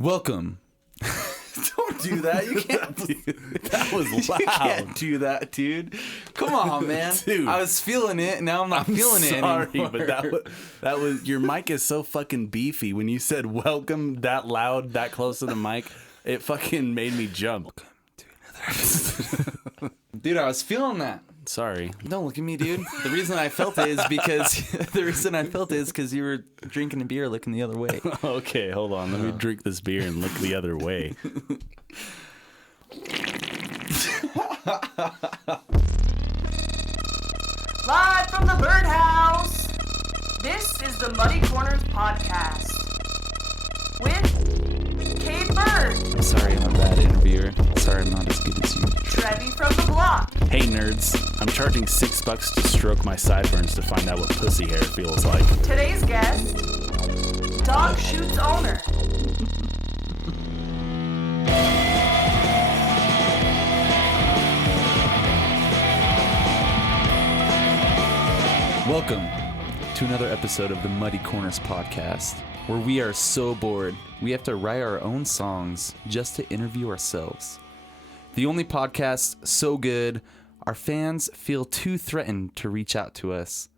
Welcome. Don't do that. You can't do that. Was loud. You can't do that, dude. Come on, man. Dude, I was feeling it. Now I'm not feeling it anymore. But that was your mic is so fucking beefy. When you said welcome that loud, that close to the mic, it fucking made me jump. Welcome to another episode. Dude, I was feeling that. Sorry. Don't look at me, dude. The reason I felt it is because you were drinking a beer looking the other way. Okay, hold on. Let me drink this beer and look the other way. Live from the birdhouse, this is the Muddy Corners podcast with Kade Bird. I'm sorry I'm a bad interviewer. Sorry I'm not as good as you. Trevie from the block. Hey, nerds. I'm charging $6 to stroke my sideburns to find out what pussy hair feels like. Today's guest, Dog Shoots owner. Welcome to another episode of the Muddy Corners podcast, where we are so bored we have to write our own songs just to interview ourselves. The only podcast so good our fans feel too threatened to reach out to us.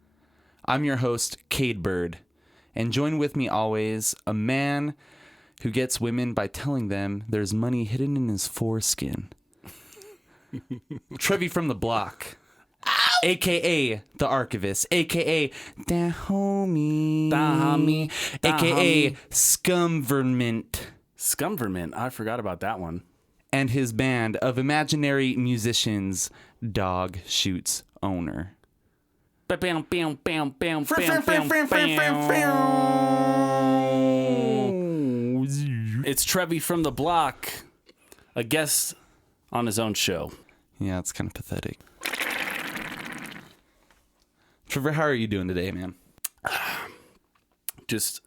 I'm your host, Kade Bird, and join with me always a man who gets women by telling them there's money hidden in his foreskin. Trevie from the block. A.K.A. The Archivist, A.K.A. Da Homie, A.K.A. Scumvermint. Scumvermint. I forgot about that one. And his band of imaginary musicians, Dog Shoots owner. It's Trevie from the block, a guest on his own show. Yeah, it's kind of pathetic. Trevor, how are you doing today, man? Just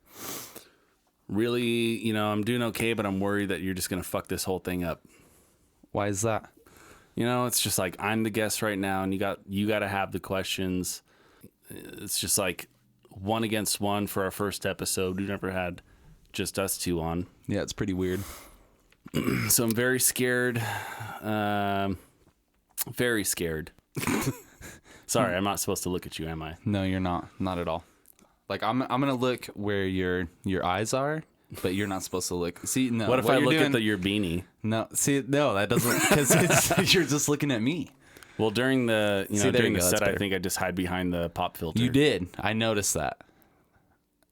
really, I'm doing okay, but I'm worried that you're just going to fuck this whole thing up. Why is that? It's just like I'm the guest right now, and you got to have the questions. It's just like one against one for our first episode. We never had just us two on. Yeah, it's pretty weird. So I'm very scared. Very scared. Sorry, I'm not supposed to look at you, am I? No, you're not. Not at all. Like I'm gonna look where your eyes are, but you're not supposed to look. See, no. What if I look at your beanie? No, see, no, that doesn't, because you're just looking at me. Well, during the during the set, I think I just hide behind the pop filter. You did. I noticed that.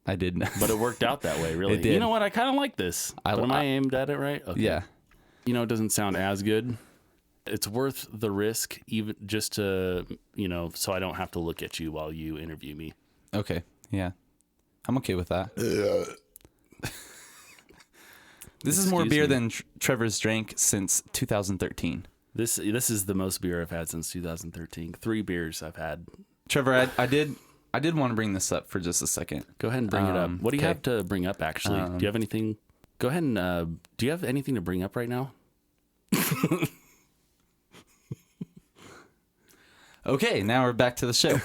I did. But it worked out that way, really. It did. You know what? I kind of like this. Am I aimed at it right? Okay. Yeah. It doesn't sound as good. It's worth the risk, even just to, so I don't have to look at you while you interview me. Okay. Yeah. I'm okay with that. This is more beer than Trevor's drank since 2013. This is the most beer I've had since 2013. 3 beers I've had. Trevor, I did want to bring this up for just a second. Go ahead and bring it up. What do you have to bring up, actually? Do you have anything? Go ahead and, do you have anything to bring up right now? Okay, now we're back to the show.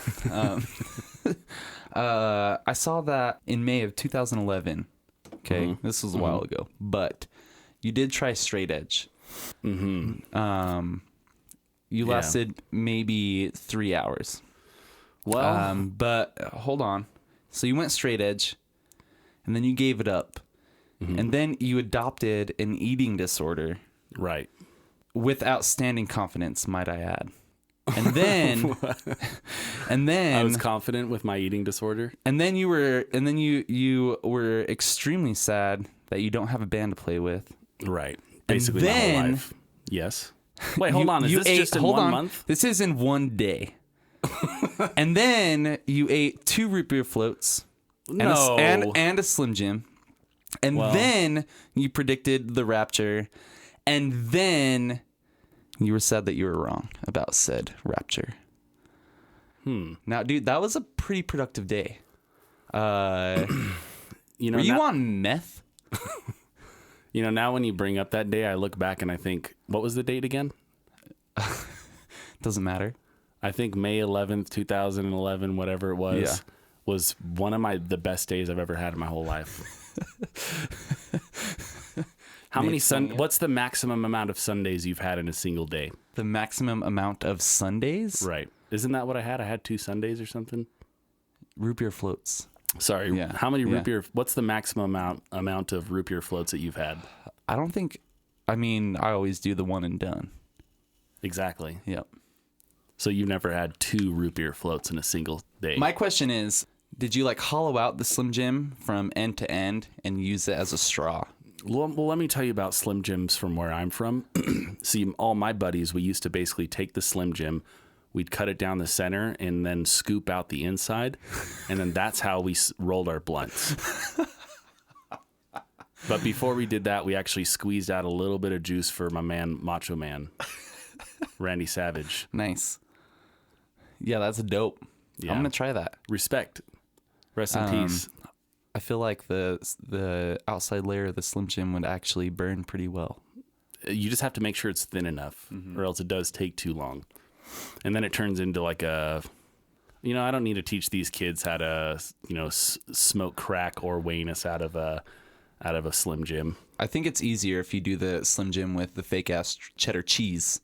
I saw that in May of 2011. Okay, This was a while ago, but you did try straight edge. Mm-hmm. You lasted maybe 3 hours. Well, but hold on. So you went straight edge, and then you gave it up, and then you adopted an eating disorder. Right. With outstanding confidence, might I add. And then I was confident with my eating disorder. And then you were extremely sad that you don't have a band to play with. Right. Basically my whole life. Yes. Wait, hold on. Is this just in 1 month? This is in one day. And then you ate 2 root beer floats and a Slim Jim. And then you predicted the rapture. And then you were sad that you were wrong about said rapture. Now, dude, that was a pretty productive day. Were you on meth? Now when you bring up that day, I look back and I think, what was the date again? Doesn't matter. I think May 11th, 2011, whatever it was, was one of the best days I've ever had in my whole life. How May many 20th. What's the maximum amount of Sundays you've had in a single day? The maximum amount of Sundays? Right. Isn't that what I had? I had 2 Sundays or something. Root beer floats. Sorry. Yeah. How many root Yeah. beer? What's the maximum amount of root beer floats that you've had? I don't think. I mean, I always do the one and done. Exactly. Yep. So you've never had 2 root beer floats in a single day. My question is, did you like hollow out the Slim Jim from end to end and use it as a straw? Well, let me tell you about Slim Jims from where I'm from. See, all my buddies, we used to basically take the Slim Jim, we'd cut it down the center, and then scoop out the inside, and then that's how we rolled our blunts. But before we did that, we actually squeezed out a little bit of juice for my man, Macho Man, Randy Savage. Nice. Yeah, that's dope. Yeah. I'm gonna try that. Respect. Rest in peace. I feel like the outside layer of the Slim Jim would actually burn pretty well. You just have to make sure it's thin enough, or else it does take too long. And then it turns into like a, I don't need to teach these kids how to, smoke crack or Waynes out of a Slim Jim. I think it's easier if you do the Slim Jim with the fake ass cheddar cheese,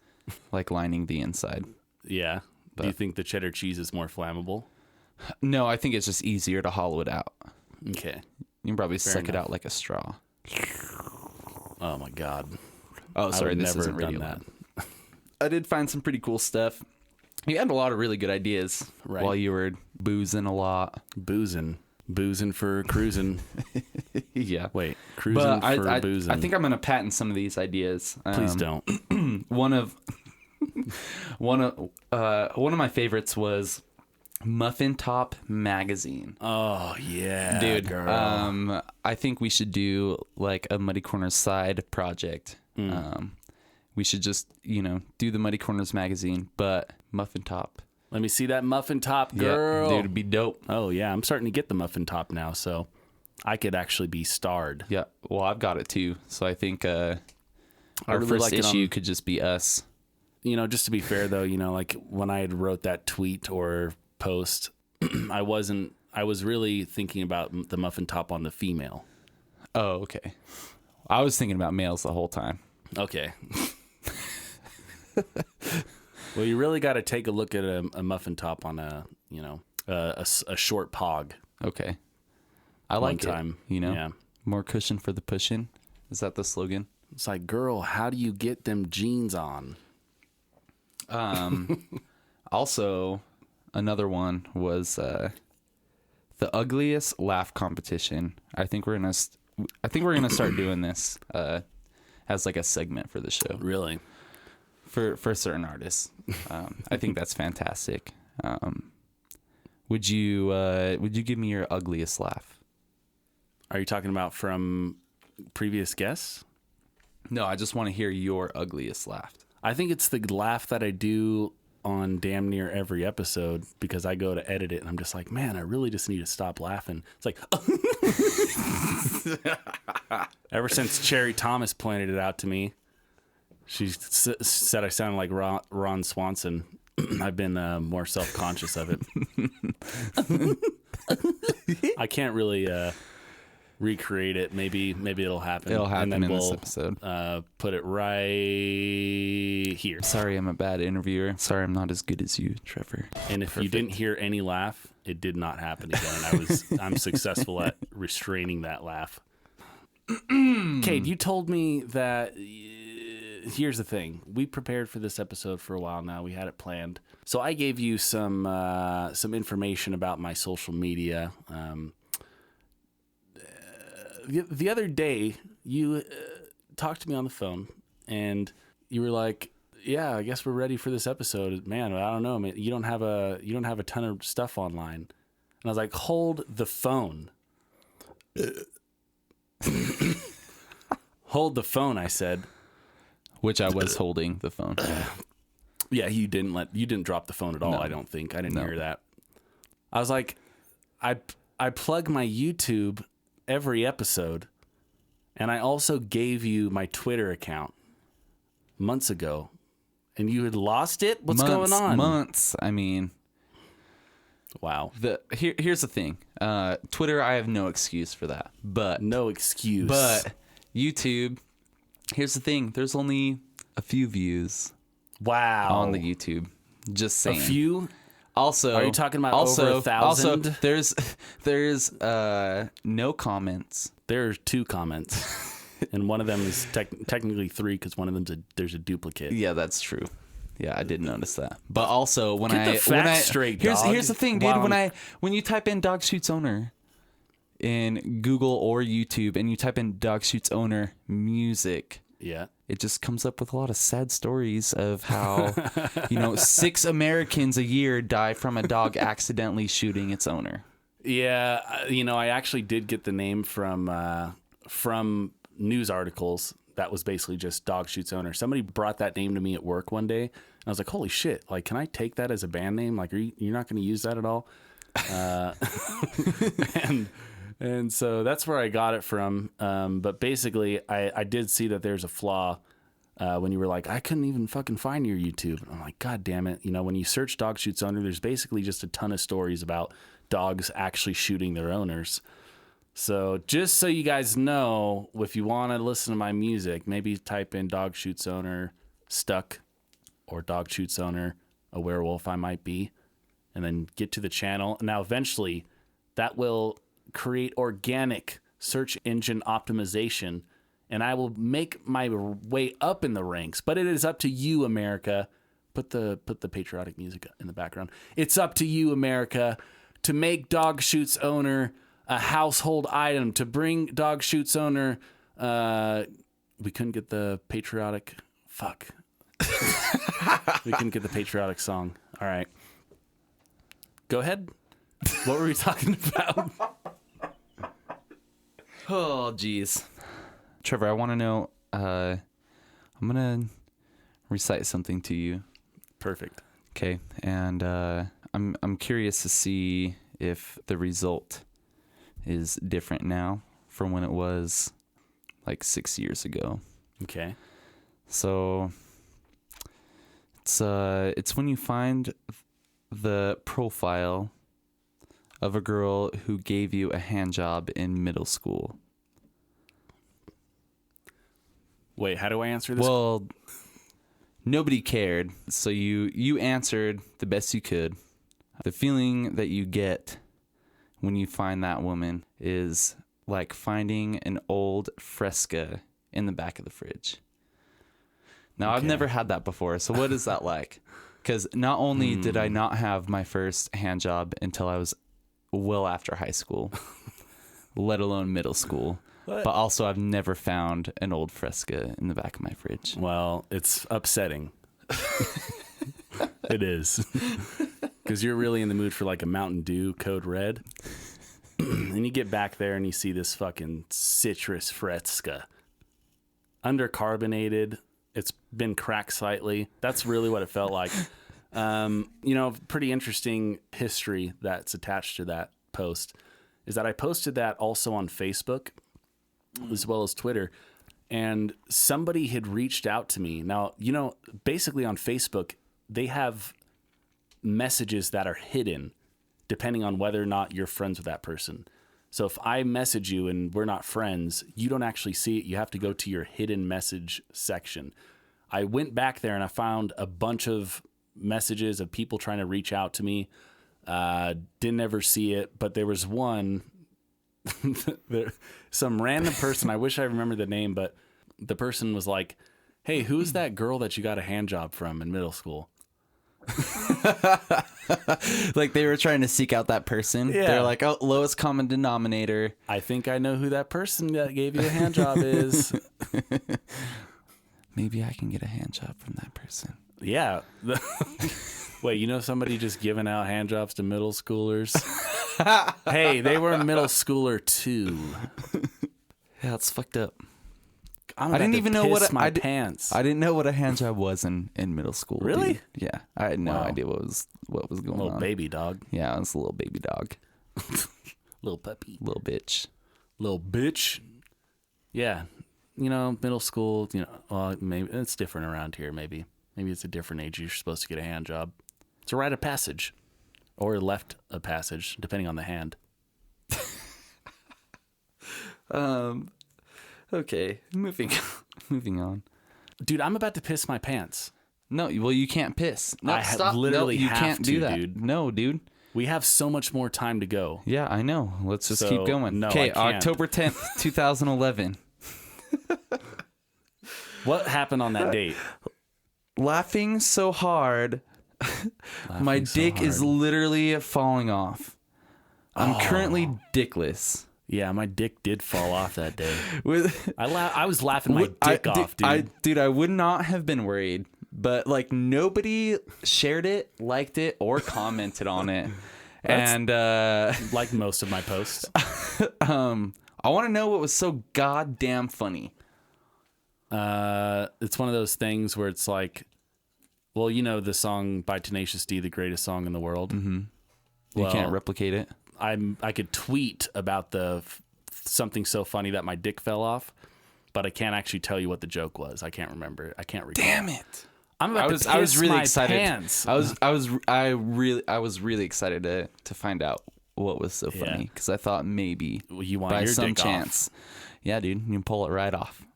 like lining the inside. Yeah. Do you think the cheddar cheese is more flammable? No, I think it's just easier to hollow it out. Okay. You can probably suck it enough. out like a straw. Oh my God. Oh, sorry, I would this never isn't have radio. done that. I did find some pretty cool stuff. You had a lot of really good ideas while you were boozing a lot. Boozing for cruising. Yeah. Wait, cruising But for boozing. I think I'm going to patent some of these ideas. Please don't. One of my favorites was Muffin Top Magazine. Oh yeah, Dude, girl. I think we should do like a Muddy Corners side project. We should just, do the Muddy Corners magazine, but Muffin Top. Let me see that muffin top, girl. Yeah, dude, it'd be dope. Oh yeah, I'm starting to get the muffin top now, so I could actually be starred. Yeah, well, I've got it too. So I think our really first like it issue on- could just be us. Just to be fair though, like when I had wrote that tweet or post, I was really thinking about the muffin top on the female. Oh, okay. I was thinking about males the whole time. Okay. Well, you really got to take a look at a muffin top on a short pog. Okay. I like time. it. Yeah. More cushion for the pushing. Is that the slogan? It's like, girl, how do you get them jeans on? Also, another one was the ugliest laugh competition. I think we're gonna start doing this as like a segment for the show Really? for certain artists. I think that's fantastic. Would you give me your ugliest laugh? Are you talking about from previous guests? No, I just want to hear your ugliest laugh. I think it's the laugh that I do on damn near every episode because I go to edit it and I'm just like, man, I really just need to stop laughing. It's like, ever since Cherry Thomas pointed it out to me, she said I sounded like Ron Swanson. I've been more self-conscious of it. I can't really recreate it. Maybe it'll happen. It'll happen and then in we'll, this episode. Put it right here. Sorry, I'm a bad interviewer. Sorry, I'm not as good as you, Trevor. And if you didn't hear any laugh, it did not happen again. I'm successful at restraining that laugh. Kade, you told me that. Here's the thing. We prepared for this episode for a while now. We had it planned. So I gave you some information about my social media. The other day, you talked to me on the phone, and you were like, "Yeah, I guess we're ready for this episode." Man, I don't know, man. You don't have a ton of stuff online, and I was like, "Hold the phone." Hold the phone, I said. Which I was holding the phone. Yeah, you didn't drop the phone at all. No. I don't think. I didn't hear that. I was like, I plug my YouTube every episode, and I also gave you my Twitter account months ago, and you had lost it. What's going on? Months. I mean, wow. Here's the thing. Twitter, I have no excuse for that. But No excuse. But YouTube, Here's the thing. There's only a few views Wow. on the YouTube. Just saying. A few? Also, Are you talking about over 1,000? Also, there's no comments. There are 2 comments. And one of them is technically 3 because one of them's there's a duplicate. Yeah, that's true. Yeah, I did notice that. But also when Get the facts straight, dog. Here's the thing, dude. Wow. When you type in dog shoots owner in Google or YouTube and you type in dog shoots owner music, Yeah. it just comes up with a lot of sad stories of how 6 Americans a year die from a dog accidentally shooting its owner. Yeah, I actually did get the name from news articles that was basically just dog shoots owner. Somebody brought that name to me at work one day, and I was like, "Holy shit! Like, can I take that as a band name? Like, you're not going to use that at all?" And so that's where I got it from. But basically, I did see that there's a flaw when you were like, "I couldn't even fucking find your YouTube." I'm like, "God damn it!" When you search dog shoots owner, there's basically just a ton of stories about dogs actually shooting their owners. So just so you guys know, if you want to listen to my music, maybe type in dog shoots owner stuck or dog shoots owner a werewolf I might be, and then get to the channel. Now, eventually that will create organic search engine optimization, and I will make my way up in the ranks, but it is up to you, America. Put the patriotic music in the background. It's up to you, America, to make dog shoots owner a household item, to bring dog shoots owner. We couldn't get the patriotic. Fuck. We couldn't get the patriotic song. All right. Go ahead. What were we talking about? Oh, geez. Trevor, I want to know, I'm going to recite something to you. Perfect. Okay. And I'm curious to see if the result is different now from when it was like 6 years ago. Okay. So it's when you find the profile of a girl who gave you a hand job in middle school. Wait, how do I answer this? Well, nobody cared, so you answered the best you could. The feeling that you get when you find that woman is like finding an old fresca in the back of the fridge. Now, Okay. I've never had that before, so what is that like? Because not only did I not have my first hand job until I was well after high school, let alone middle school, but also I've never found an old fresca in the back of my fridge. Well, it's upsetting. It is. Because you're really in the mood for like a Mountain Dew Code Red. And you get back there and you see this fucking citrus fresca. Undercarbonated. It's been cracked slightly. That's really what it felt like. Pretty interesting history that's attached to that post is that I posted that also on Facebook as well as Twitter. And somebody had reached out to me. Now, basically on Facebook, they have messages that are hidden depending on whether or not you're friends with that person. So if I message you and we're not friends, you don't actually see it. You have to go to your hidden message section. I went back there and I found a bunch of messages of people trying to reach out to me. Didn't ever see it, but there was one, some random person. I wish I remembered the name, but the person was like, "Hey, who's that girl that you got a hand job from in middle school?" Like they were trying to seek out that person. Yeah. They're like, "Oh, lowest common denominator." I think I know who that person that gave you a hand job is. Maybe I can get a hand job from that person. Yeah. Wait, somebody just giving out hand jobs to middle schoolers? Hey, they were a middle schooler too. Yeah, it's fucked up. I didn't even know what my pants. I didn't know what a hand job was in middle school. Really? Dude. Yeah, I had no Wow. idea what was going Little on. baby dog. Yeah, I was a little baby dog, Little puppy. little bitch. Little bitch. Yeah. Middle school, well, maybe it's different around here, maybe. Maybe it's a different age you're supposed to get a hand job. It's a rite of passage. Or left a passage, depending on the hand. Okay, moving Moving on. Dude, I'm about to piss my pants. No, well, you can't piss. No, I stop. literally no, you have can't to, do that. dude. No, dude. We have so much more time to go. Yeah, I know. Let's just So, keep going. no, Okay, I can't. October 10th, 2011. What happened on that date? Laughing so hard, my Laughing so dick is hard. literally falling off. I'm currently dickless. Yeah, my dick did fall off that day. With I was laughing my dick off, dude. I would not have been worried, but like nobody shared it, liked it, or commented on it. And Like most of my posts. I want to know what was so goddamn funny. It's one of those things where it's like, well, you know the song by Tenacious D, the greatest song in the world. Mm-hmm. You Well, can't replicate it. I could tweet about something so funny that my dick fell off, but I can't actually tell you what the joke was. I can't remember. I can't recall. Damn it! I'm about to piss I was really my excited. pants. I was really excited to find out what was so funny because I thought maybe You want by your some dick chance, yeah, dude, you can pull it right off.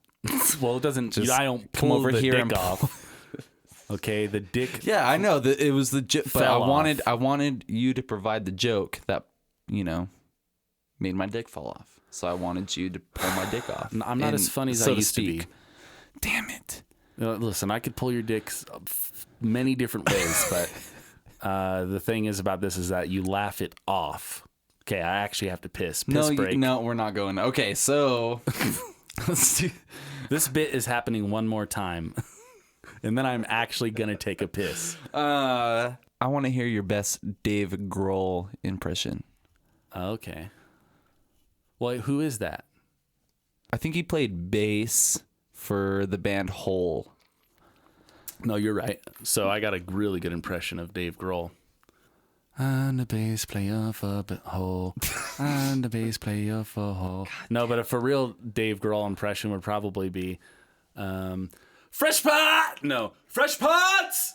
Well, it doesn't. Just I don't come pull over the here dick and off. Okay, the dick. Yeah, I know that it was but Fell off. I wanted you to provide the joke that made my dick fall off. So I wanted you to pull my dick off. I'm not as funny as I used to be. Damn it! Listen, I could pull your dicks many different ways, but the thing is about this is that you laugh it off. Okay, I actually have to piss. Piss break. No, we're not going. Okay, so let's do. This bit is happening one more time, and then I'm actually gonna take a piss. I want to hear your best Dave Grohl impression. Okay. Well, who is that? I think he played bass for the band Hole. No, you're right. So I got a really good impression of Dave Grohl. I'm the bass player for Hole. I'm the bass player for Hole. No, but a for real Dave Grohl impression would probably be, Fresh Pot! No, Fresh Pots!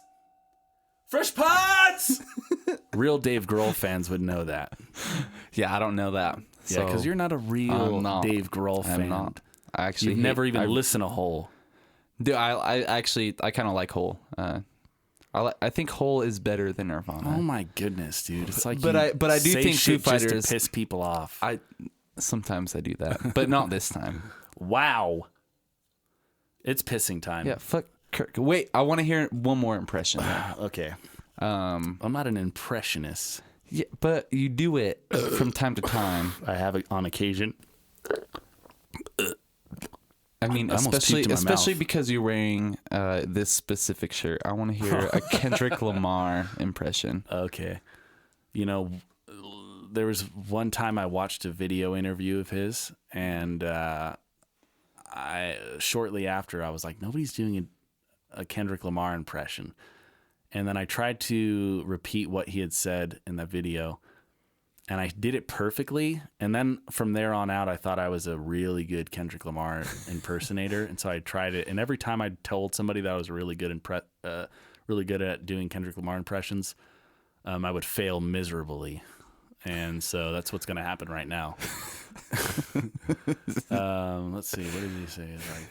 Fresh Pots! Real Dave Grohl fans would know that. Yeah, I don't know that. Yeah, because you're not a real not. Dave Grohl fan. I'm not. I actually You've never even listened to Hole. Dude, I kind of like Hole. I think Hole is better than Nirvana. Oh my goodness, dude! It's like, but I do say think Foo shit just Fighters to piss people off. Sometimes I do that, but not this time. Wow, it's pissing time. Yeah, fuck Kirk. Wait, I want to hear one more impression. Okay. I'm not an impressionist. Yeah, but you do it from time to time. I have it on occasion. I mean, I almost puked in my especially mouth. because you're wearing this specific shirt. I want to hear a Kendrick Lamar impression. Okay. You know, there was one time I watched a video interview of his, and shortly after I was like, nobody's doing a Kendrick Lamar impression. And then I tried to repeat what he had said in that video, and I did it perfectly. And then from there on out, I thought I was a really good Kendrick Lamar impersonator. And so I tried it. And every time I told somebody that I was really good at doing Kendrick Lamar impressions, I would fail miserably. And so that's what's going to happen right now. Let's see. What did he say? It's like,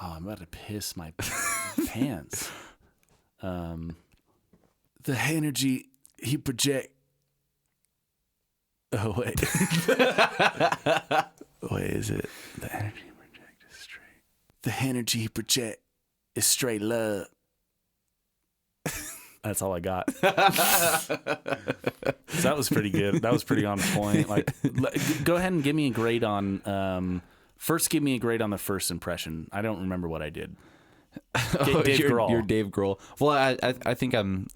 oh, I'm about to piss my pants. The energy he project. Oh, wait. Wait, is it? The energy he project is straight. The energy he project is straight love. That's all I got. So that was pretty good. That was pretty on point. Like, go ahead and give me a grade on. First, give me a grade on the first impression. I don't remember what I did. Dave Grohl. You're Dave Grohl. Well, I think I'm.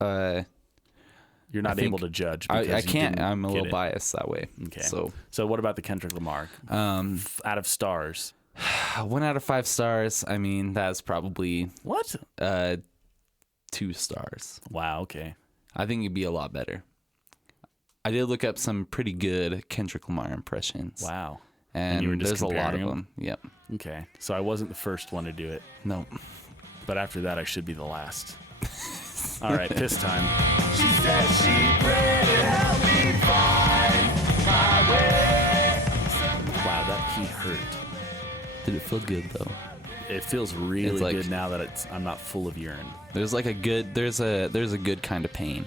You're not able to judge. I can't. didn't I'm a get little it. biased that way. Okay. So what about the Kendrick Lamar? Out of stars. 1 out of 5 stars. I mean, that's probably What? 2 stars. Wow. Okay. I think it'd be a lot better. I did look up some pretty good Kendrick Lamar impressions. Wow. And you were just there's a lot of comparing them. Yep. Okay. So I wasn't the first one to do it, No. but after that, I should be the last. All right. Piss time. She said she'd pray to help me find my way. Wow. That pee hurt. Did it feel good though? It feels really like- good now that I'm not full of urine. There's like a good kind of pain.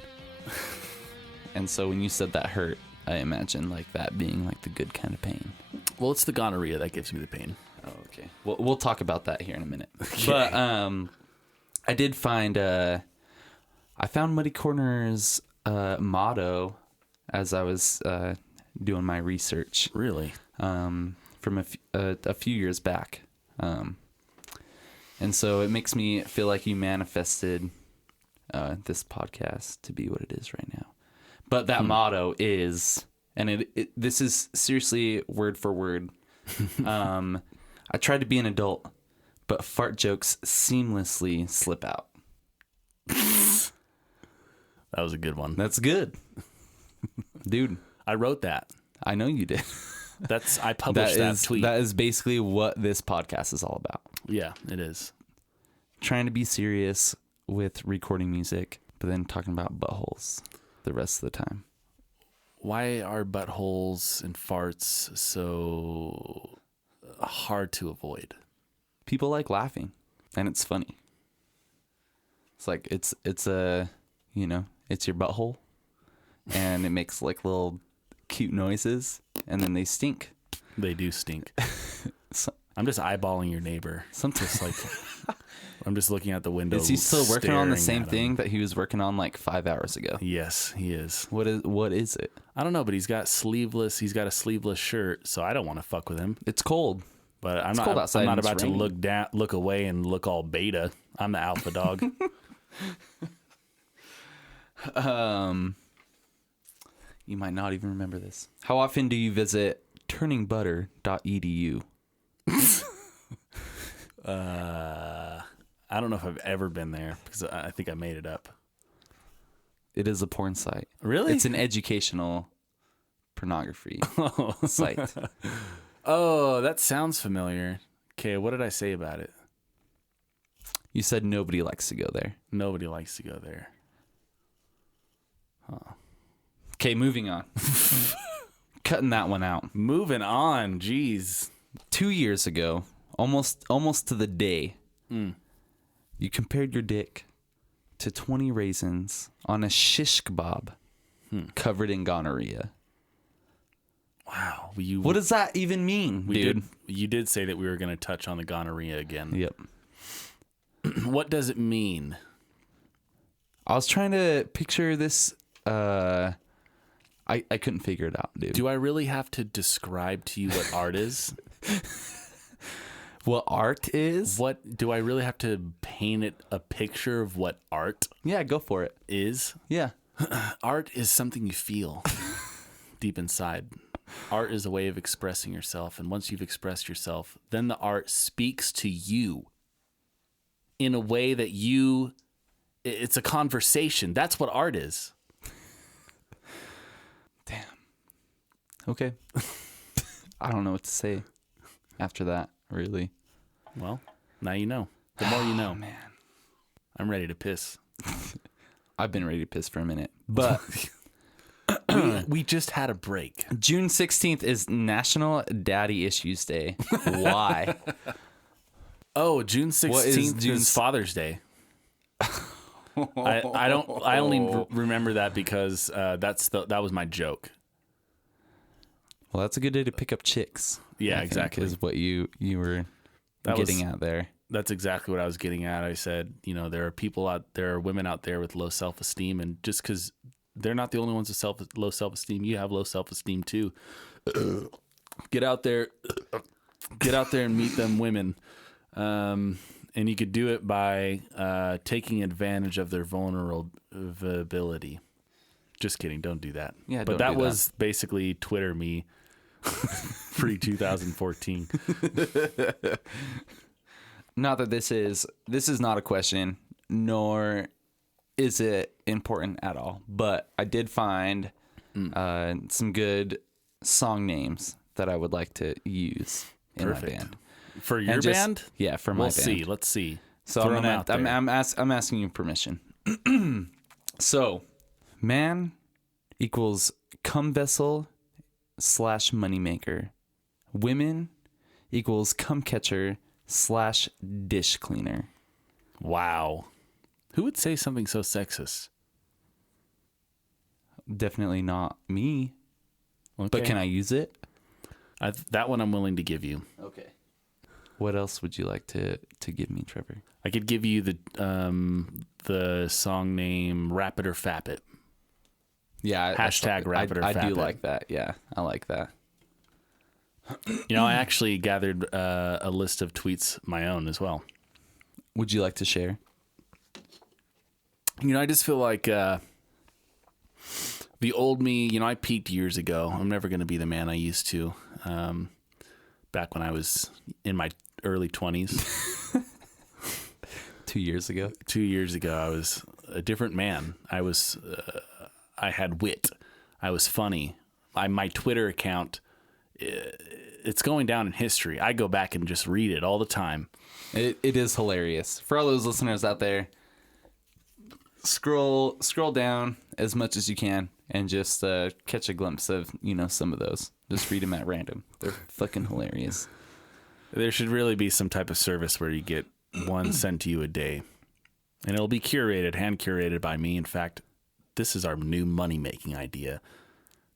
And so when you said that hurt, I imagine like that being like the good kind of pain. Well, it's the gonorrhea that gives me the pain. Oh, okay. We'll talk about that here in a minute. But I did find I found Muddy Corner's motto as I was doing my research. Really? From a few years back. And so it makes me feel like you manifested this podcast to be what it is right now. But that motto is, and this is seriously word for word. I tried to be an adult, but fart jokes seamlessly slip out. That was a good one. That's good. Dude, I wrote that. I know you did. I published that tweet. That is basically what this podcast is all about. Yeah, it is. Trying to be serious with recording music, but then talking about buttholes the rest of the time. Why are buttholes and farts so hard to avoid? People like laughing, and it's funny. It's like it's a, it's your butthole, and it makes like little cute noises, and then they stink. They do stink. So, I'm just eyeballing your neighbor. sometimes I'm just looking out the window. is he still working on the staring same at him. thing that he was working on like 5 hours ago? Yes, he is. What is it? I don't know, but he's got a sleeveless shirt, so I don't want to fuck with him. It's cold. But I'm cold outside not and it's about to raining. look away and look all beta. I'm the alpha dog. You might not even remember this. How often do you visit turningbutter.edu? I don't know if I've ever been there because I think I made it up. It is a porn site. Really? It's an educational pornography site. Oh, that sounds familiar. Okay, what did I say about it? You said nobody likes to go there. Nobody likes to go there. Okay, moving on. Cutting that one out. Moving on, jeez. 2 years ago, almost to the day, you compared your dick to 20 raisins on a shish kebab covered in gonorrhea. Wow. What does that even mean, dude? You did say that we were going to touch on the gonorrhea again. Yep. What does it mean? I was trying to picture this. I couldn't figure it out, dude. Do I really have to describe to you what art is? What art is? What do I really have to paint a picture of what art Yeah, go for it. is? Yeah. Art is something you feel deep inside. Art is a way of expressing yourself, and once you've expressed yourself, then the art speaks to you in a way that it's a conversation. That's what art is. Damn. Okay. I don't know what to say after that, really. Well, now you know. The more you know. Oh, man. I'm ready to piss. I've been ready to piss for a minute. But We just had a break. June 16th is National Daddy Issues Day. Why? Oh, June 16th is Father's Day. I only remember that because that was my joke. Well, that's a good day to pick up chicks. Yeah, I think, exactly. is what you were getting at there. That's exactly what I was getting at. I said, there are women out there with low self-esteem, and just because they're not the only ones with low self-esteem, you have low self-esteem too. Get out there and meet them women. And you could do it by taking advantage of their vulnerability. Just kidding. Don't do that. Yeah, but don't that do was basically Twitter me pre-2014. Not that this is not a question, nor is it important at all. But I did find some good song names that I would like to use in my band. For your band? Yeah, for my band. Let's see. So Throw 'em out there. I'm asking you permission. So, man equals cum vessel / moneymaker. Women equals cum catcher / dish cleaner. Wow. Who would say something so sexist? Definitely not me. Okay. But can I use it? That one I'm willing to give you. Okay. What else would you like to give me, Trevor? I could give you the song name Rap It or Fap It. Yeah. Hashtag Rap It or Fap I do It. like that. Yeah, I like that. You know, I actually gathered a list of tweets my own as well. Would you like to share? You know, I just feel like the old me, you know, I peaked years ago. I'm never going to be the man I used to back when I was in my early 20s. 2 years ago? 2 years ago, I was a different man. I had wit. I was funny. My Twitter account, it's going down in history. I go back and just read it all the time. It is hilarious. For all those listeners out there, scroll down as much as you can and just catch a glimpse of, you know, some of those. Just read them at random. They're fucking hilarious. There should really be some type of service where you get one sent to you a day. And it'll be curated, hand curated by me. In fact, this is our new money-making idea.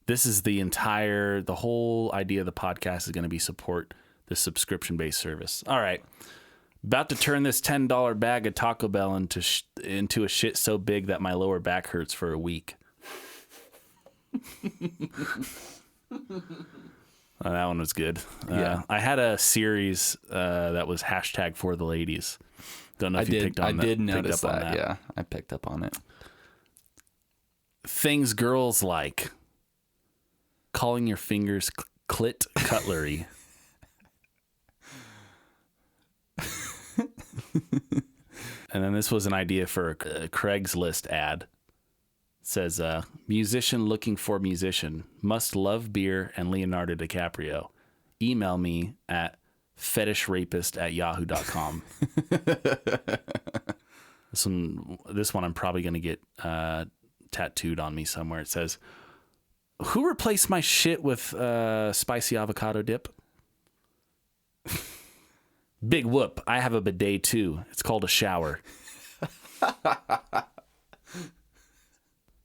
This is the whole idea of the podcast is going to be support this subscription-based service. All right. About to turn this $10 bag of Taco Bell into a shit so big that my lower back hurts for a week. Oh, that one was good. Yeah. I had a series that was hashtag for the ladies. Don't know if you picked up on that. I did notice that. Yeah, I picked up on it. Things girls like. Calling your fingers clit cutlery. And then this was an idea for a Craigslist ad. It says, musician looking for musician. Must love beer and Leonardo DiCaprio. Email me at fetishrapist@yahoo.com. This one I'm probably going to get tattooed on me somewhere. It says, who replaced my shit with spicy avocado dip? Big whoop. I have a bidet too. It's called a shower.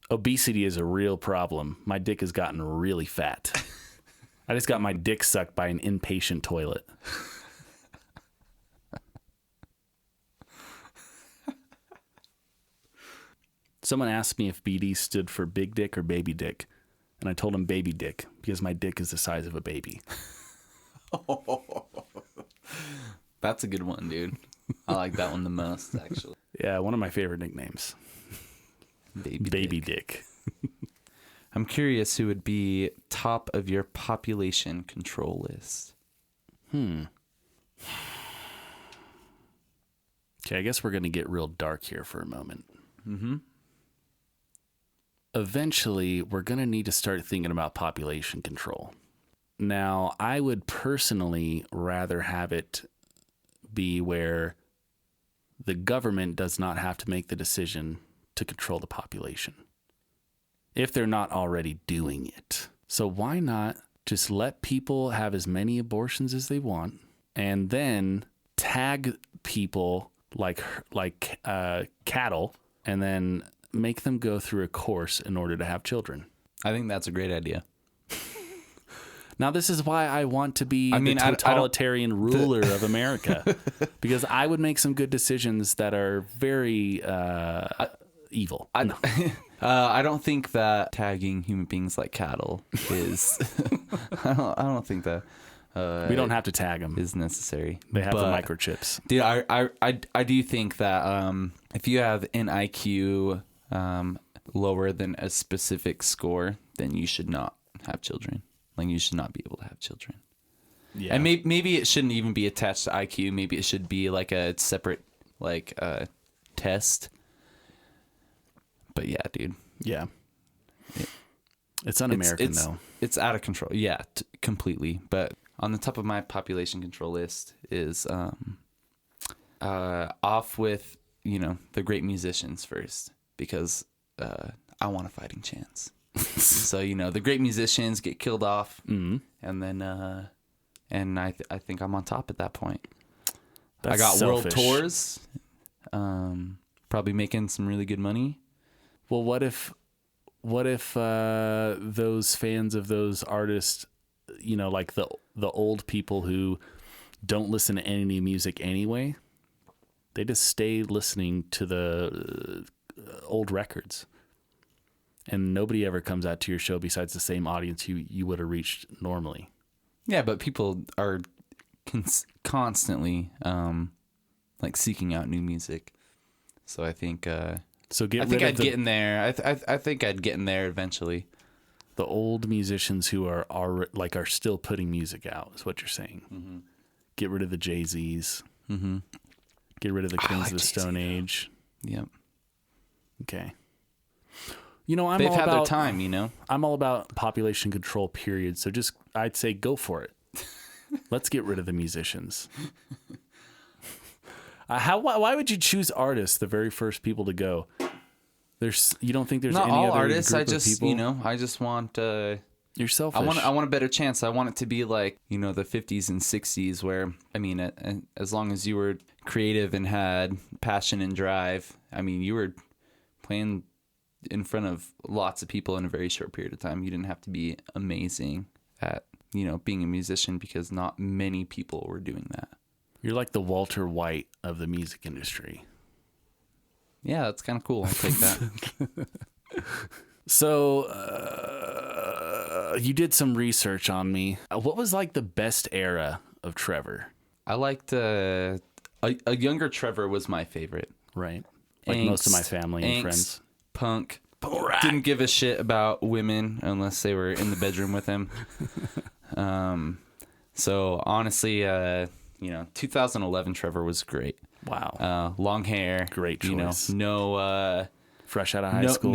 Obesity is a real problem. My dick has gotten really fat. I just got my dick sucked by an inpatient toilet. Someone asked me if BD stood for big dick or baby dick. And I told him baby dick because my dick is the size of a baby. That's a good one, dude. I like that one the most, actually. Yeah, one of my favorite nicknames. Baby dick. I'm curious who would be top of your population control list. Okay, I guess we're going to get real dark here for a moment. Mm-hmm. Eventually, we're going to need to start thinking about population control. Now, I would personally rather have it be where the government does not have to make the decision to control the population if they're not already doing it. So why not just let people have as many abortions as they want and then tag people like cattle and then make them go through a course in order to have children? I think that's a great idea. Now, this is why I want to be the totalitarian ruler of America, because I would make some good decisions that are very evil. I don't think that tagging human beings like cattle is. I don't think that. We don't have to tag them. Is necessary. They have the microchips. Dude, I do think that if you have an IQ lower than a specific score, then you should not have children. Like, you should not be able to have children. Yeah. And maybe it shouldn't even be attached to IQ. Maybe it should be like a separate test. But yeah, dude. Yeah. It's un-American, though. It's out of control. Yeah, completely. But on the top of my population control list is off with, the great musicians first, because I want a fighting chance. So, the great musicians get killed off, and then and I think I'm on top at that point. I got selfish. world tours. Probably making some really good money. Well, what if those fans of those artists, like the old people who don't listen to any music anyway, they just stay listening to the old records, and nobody ever comes out to your show besides the same audience you would have reached normally. Yeah, but people are constantly like seeking out new music. So I think I'd get in there. I think I'd get in there eventually. The old musicians who are still putting music out is what you're saying. Mm-hmm. Get rid of the Jay-Z's. Mm-hmm. Get rid of the Queens of the Stone Age. Yep. Okay. They've had their time, I'm all about population control, period. So I'd say go for it. Let's get rid of the musicians. Why would you choose artists, the very first people to go? You don't think there's not any all other artists? group I just of people? I just want You're selfish. I want a better chance. I want it to be like the 50s and 60s, where as long as you were creative and had passion and drive, you were playing in front of lots of people in a very short period of time. You didn't have to be amazing at being a musician, because not many people were doing that. You're like the Walter White of the music industry. Yeah, that's kind of cool. I'll take that. So, you did some research on me. What was like the best era of Trevor? I liked a younger Trevor was my favorite. Right. Like most of my family and friends. Punk. Didn't give a shit about women unless they were in the bedroom with him. So honestly, 2011 Trevor was great. Wow. Long hair. Great choice. No fresh out of high school.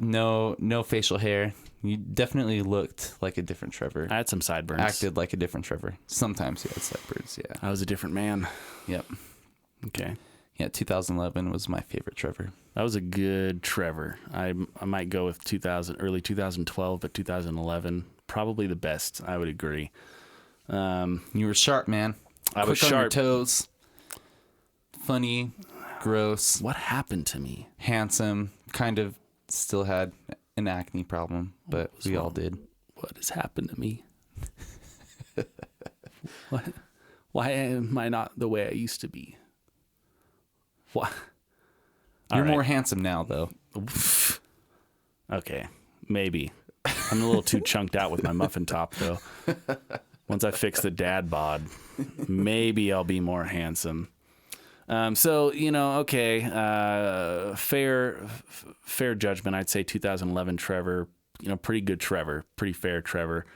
No facial hair. You definitely looked like a different Trevor. I had some sideburns. Acted like a different Trevor. Sometimes he had sideburns, yeah. I was a different man. Yep. Okay. Yeah, 2011 was my favorite Trevor. That was a good Trevor. I might go with early 2012, but 2011 probably the best. I would agree. You were sharp, man. I was Quick on your sharp. toes. Funny, gross. What happened to me? Handsome. Kind of still had an acne problem, but we all did. What has happened to me? What? Why am I not the way I used to be? What? You're more handsome now, though. Okay, maybe. I'm a little too chunked out with my muffin top, though. Once I fix the dad bod, maybe I'll be more handsome. Okay. Fair judgment. I'd say 2011 Trevor. Pretty good Trevor. Pretty fair Trevor.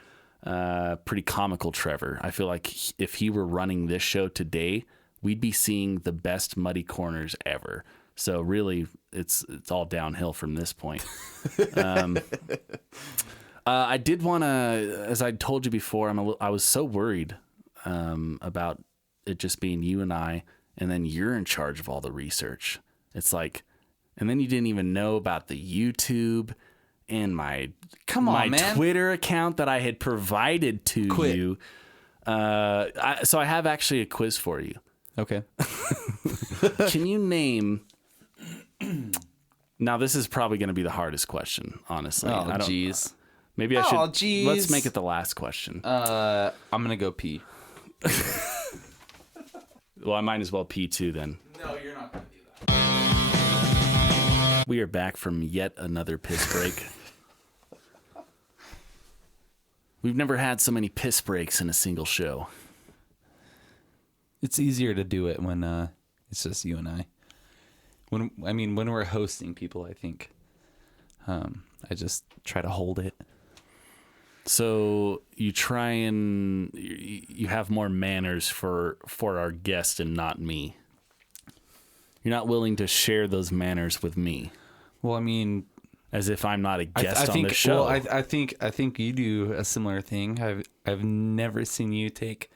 Pretty comical Trevor. I feel like if he were running this show today, we'd be seeing the best Muddy Corners ever. So really, it's all downhill from this point. I did want to, as I told you before, I was so worried about it just being you and I, and then you're in charge of all the research. It's like, and then you didn't even know about the YouTube and my Twitter account that I had provided to you. So I have actually a quiz for you. Okay. Can you name? Now this is probably going to be the hardest question, honestly. Oh, jeez. Maybe I should. Oh, jeez. Let's make it the last question. I'm gonna go pee. Well, I might as well pee too then. No, you're not gonna do that. We are back from yet another piss break. We've never had so many piss breaks in a single show. It's easier to do it when it's just you and I. When we're hosting people, I think I just try to hold it. So you try and you have more manners for our guest and not me. You're not willing to share those manners with me. Well, as if I'm not a guest on the show. Well, I think you do a similar thing. I've never seen you take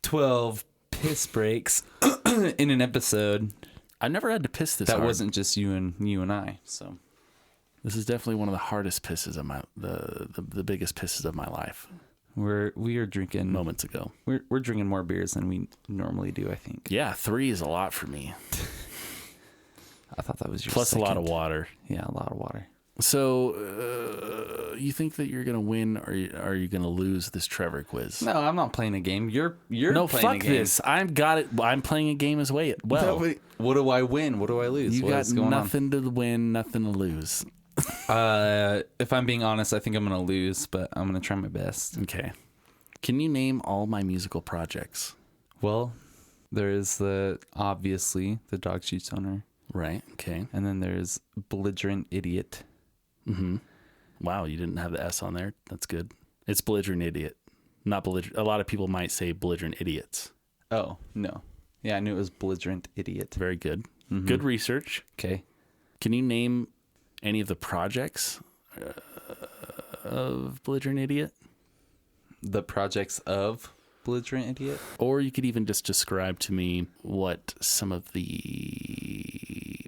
12 piss breaks in an episode. I never had to piss this that hard. wasn't just you and I. So this is definitely one of the hardest pisses of the biggest pisses of my life. We are drinking moments ago. We're drinking more beers than we normally do, I think. Yeah, 3 is a lot for me. I thought that was your Plus second. a lot of water. Yeah, a lot of water. So, you think that you're gonna win, or are you gonna lose this Trevor quiz? No, I'm not playing a game. You're No, playing fuck a game. this. I'm playing a game as well. No, wait. What do I win? What do I lose? You What got is going nothing to win, nothing to lose. on? If I'm being honest, I think I'm gonna lose, but I'm gonna try my best. Okay. Can you name all my musical projects? Well, there is obviously the dog shoots owner, Right. Okay. and then there's belligerent idiot. Mm-hmm. Wow, you didn't have the S on there. That's good. It's belligerent idiot, not belligerent. A lot of people might say belligerent idiots. Oh no, yeah, I knew it was belligerent idiot. Very good. Mm-hmm. Good research. Okay. Can you name any of the projects of belligerent idiot? The projects of belligerent idiot. Or you could even just describe to me what some of the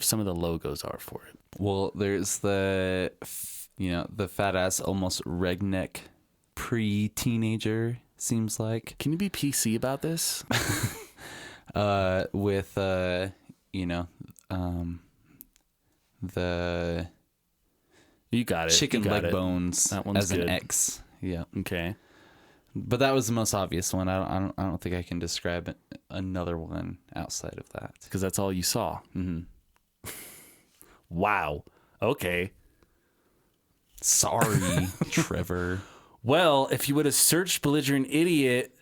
some of the logos are for it. Well, there's the fat ass, almost redneck pre-teenager, seems like. Can you be PC about this? With the You got it. chicken You got leg it. bones That one's as good. an X. Yeah, Okay. but that was the most obvious one. I don't think I can describe another one outside of that. Because that's all you saw. Mm-hmm. Wow. Okay. Sorry, Trevor. Well, if you would have searched belligerent idiot,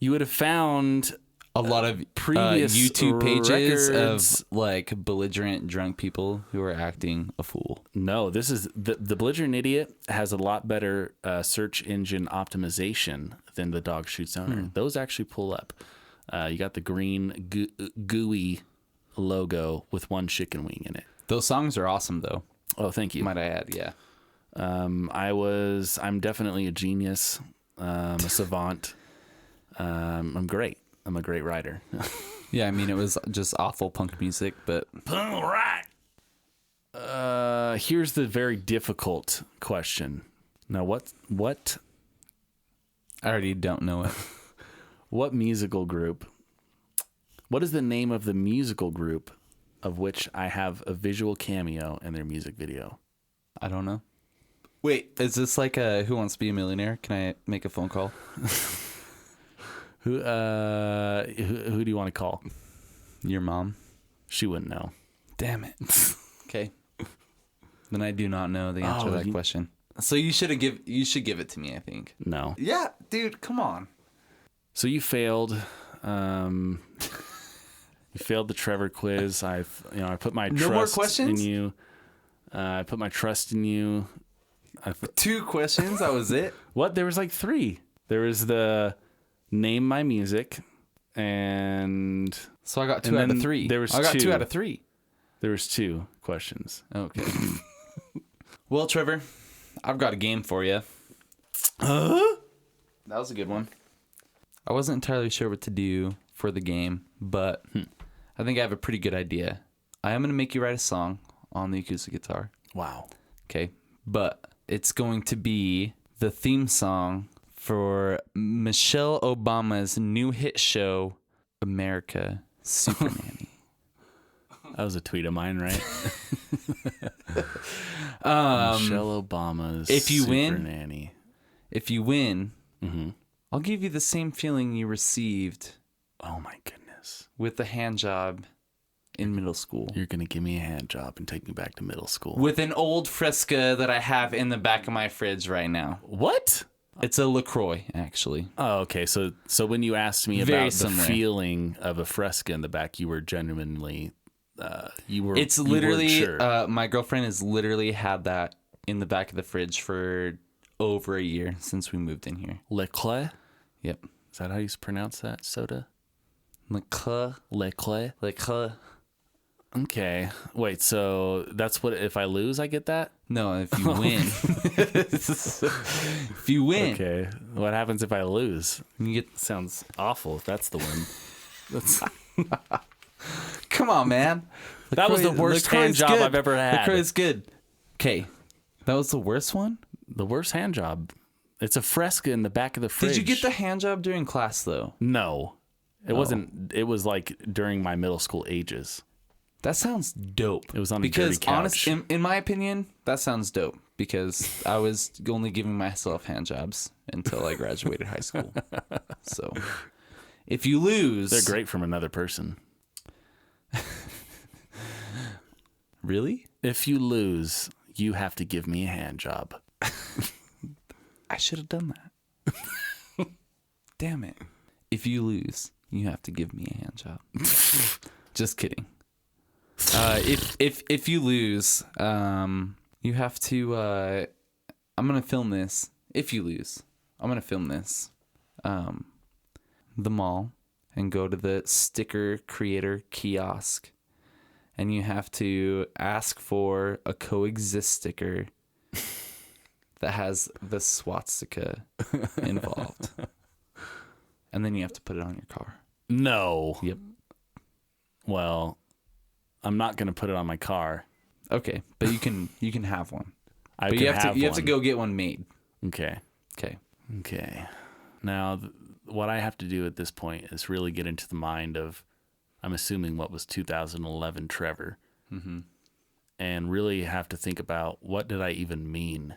you would have found A lot of previous YouTube pages records. of like belligerent drunk people who are acting a fool. No, this is the belligerent idiot has a lot better search engine optimization than the dog shoots owner. Those actually pull up. You got the green gooey logo with one chicken wing in it. Those songs are awesome, though. Oh, thank you. Might I add? Yeah. I'm definitely a genius. A savant. I'm great. I'm a great writer. Yeah, I mean, it was just awful punk music, but All right. Here's the very difficult question. Now, what I already don't know it. what musical group? What is the name of the musical group of which I have a visual cameo in their music video? I don't know. Wait, is this like a Who Wants to Be a Millionaire? Can I make a phone call? Who do you want to call? Your mom? She wouldn't know. Damn it. Okay. Then I do not know the answer to that you- question. So you should give it to me, I think. No. Yeah, dude, come on. So you failed. You failed the Trevor quiz. I put my No more trust questions? in you. I put my trust in you. 2 questions, that was it? What? There was like 3. There was the name my music, and So I got 2 And out of then 3. there was I got 2 2. out of 3. there was 2 questions. Okay. Well, Trevor, I've got a game for you. Huh? That was a good one. I wasn't entirely sure what to do for the game, but I think I have a pretty good idea. I am going to make you write a song on the acoustic guitar. Wow. Okay. But it's going to be the theme song for Michelle Obama's new hit show, America Super Nanny. That was a tweet of mine, right? Michelle Obama's if you Super win- Nanny. If you win, Mm-hmm. I'll give you the same feeling you received Oh my goodness. with the hand job in middle school. You're going to give me a hand job and take me back to middle school. With an old Fresca that I have in the back of my fridge right now. What? It's a LaCroix, actually. Oh, okay. So when you asked me Very about the similar. feeling of a Fresca in the back, you were genuinely, It's you literally, weren't sure. my girlfriend has literally had that in the back of the fridge for over a year since we moved in here. Leclerc? Yep. Is that how you pronounce that soda? LaCroix. Leclerc? LaCroix. Okay. Wait, so that's what, if I lose, I get that? No, if you win. If you win, Okay. What happens if I lose? you get. Sounds awful if that's the win. That's Come on, man. That was the worst LaCroix's hand job good. I've ever had. LaCroix is good. Okay. That was the worst one? the worst hand job. It's a Fresca in the back of the fridge. Did you get the hand job during class, though? No. It wasn't. It was like during my middle school ages. That sounds dope. It was on a dirty couch. In my opinion, that sounds dope because I was only giving myself hand jobs until I graduated high school. So if you lose... They're great from another person. Really? If you lose, you have to give me a hand job. I should have done that. Damn it. If you lose, you have to give me a hand job. Just kidding. If you lose, you have to. I'm gonna film this. If you lose, I'm gonna film this. The mall and go to the sticker creator kiosk, and you have to ask for a coexist sticker that has the swastika involved, and then you have to put it on your car. No. Yep. Well, I'm not going to put it on my car. Okay, but you can have one. But you have to go get one made. Okay. Okay. Now, what I have to do at this point is really get into the mind of, I'm assuming what was 2011 Trevor, and really have to think about what did I even mean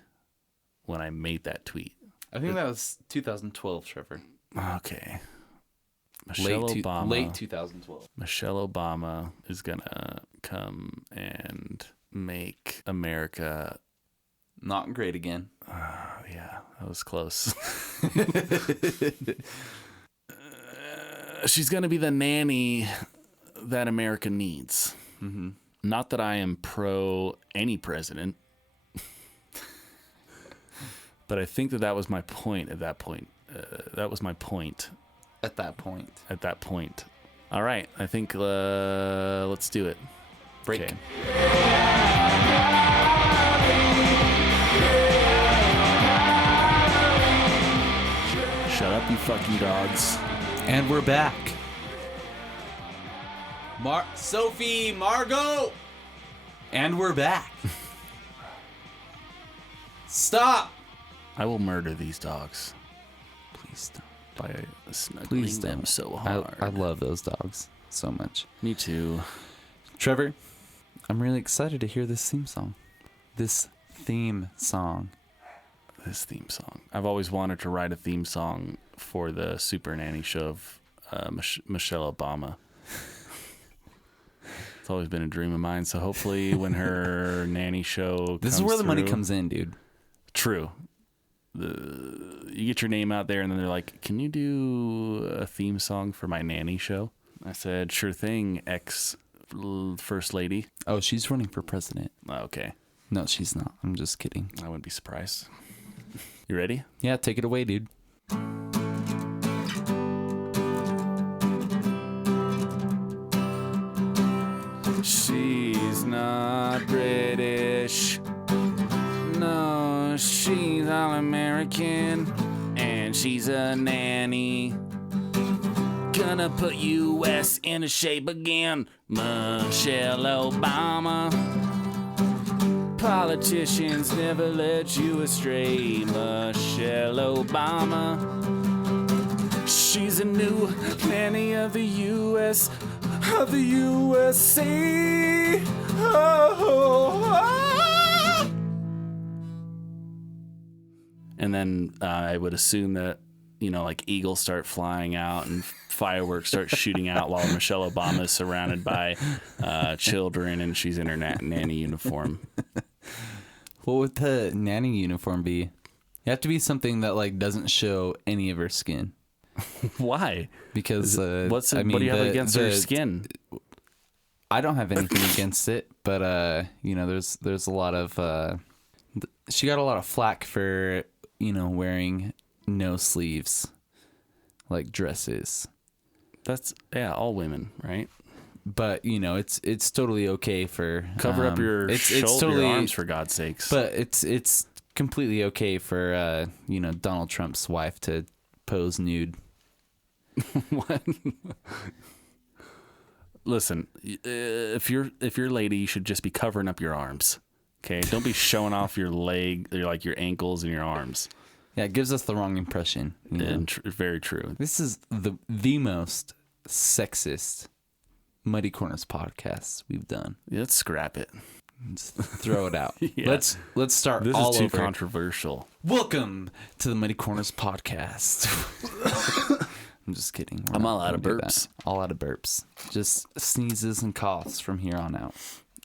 when I made that tweet. I think that was 2012, Trevor. Okay. Late 2012. Michelle Obama is gonna come and make America not great again. Yeah, that was close. She's gonna be the nanny that America needs. Mm-hmm. Not that I am pro any president, but I think that was my point at that point. That was my point. At that point. All right. I think let's do it. Break. Okay. Shut up, you fucking dogs. And we're back. Sophie, Margot. And we're back. Stop. I will murder these dogs. Please don't. By snuggling them so hard. I love those dogs so much. Me too. Trevor, I'm really excited to hear this theme song. This theme song. I've always wanted to write a theme song for the Super Nanny show of Michelle Obama. It's always been a dream of mine. So hopefully when her nanny show This is where the money comes in, dude. True. You get your name out there and then they're like, can you do a theme song for my nanny show? I said, sure thing, ex-first lady. Oh, she's running for president. Okay. No, she's not. I'm just kidding. I wouldn't be surprised. You ready? Yeah, take it away, dude. She's not British. No, she's all American. And she's a nanny. Gonna put U.S. into shape again. Michelle Obama. Politicians never led you astray. Michelle Obama. She's a new nanny of the U.S. of the USA. Oh. And then I would assume that, like eagles start flying out and fireworks start shooting out while Michelle Obama is surrounded by children and she's in her nanny uniform. What would the nanny uniform be? You have to be something that doesn't show any of her skin. Why? Because what do you have against her skin? I don't have anything against it, but there's a lot of she got a lot of flack for wearing no sleeves like dresses. That's all women, right? But it's totally okay for cover up your your arms for God's sakes. But it's completely okay for Donald Trump's wife to pose nude. What? Listen, if you're a lady, you should just be covering up your arms. Okay, don't be showing off your leg, your ankles and your arms. Yeah, it gives us the wrong impression. You know? And very true. This is the most sexist Muddy Corners podcast we've done. Let's scrap it. Just throw it out. Yeah. Let's start This all is too over. controversial. Welcome to the Muddy Corners podcast. I'm just kidding. I'm all out of We're not gonna do burps. that. All out of burps. Just sneezes and coughs from here on out.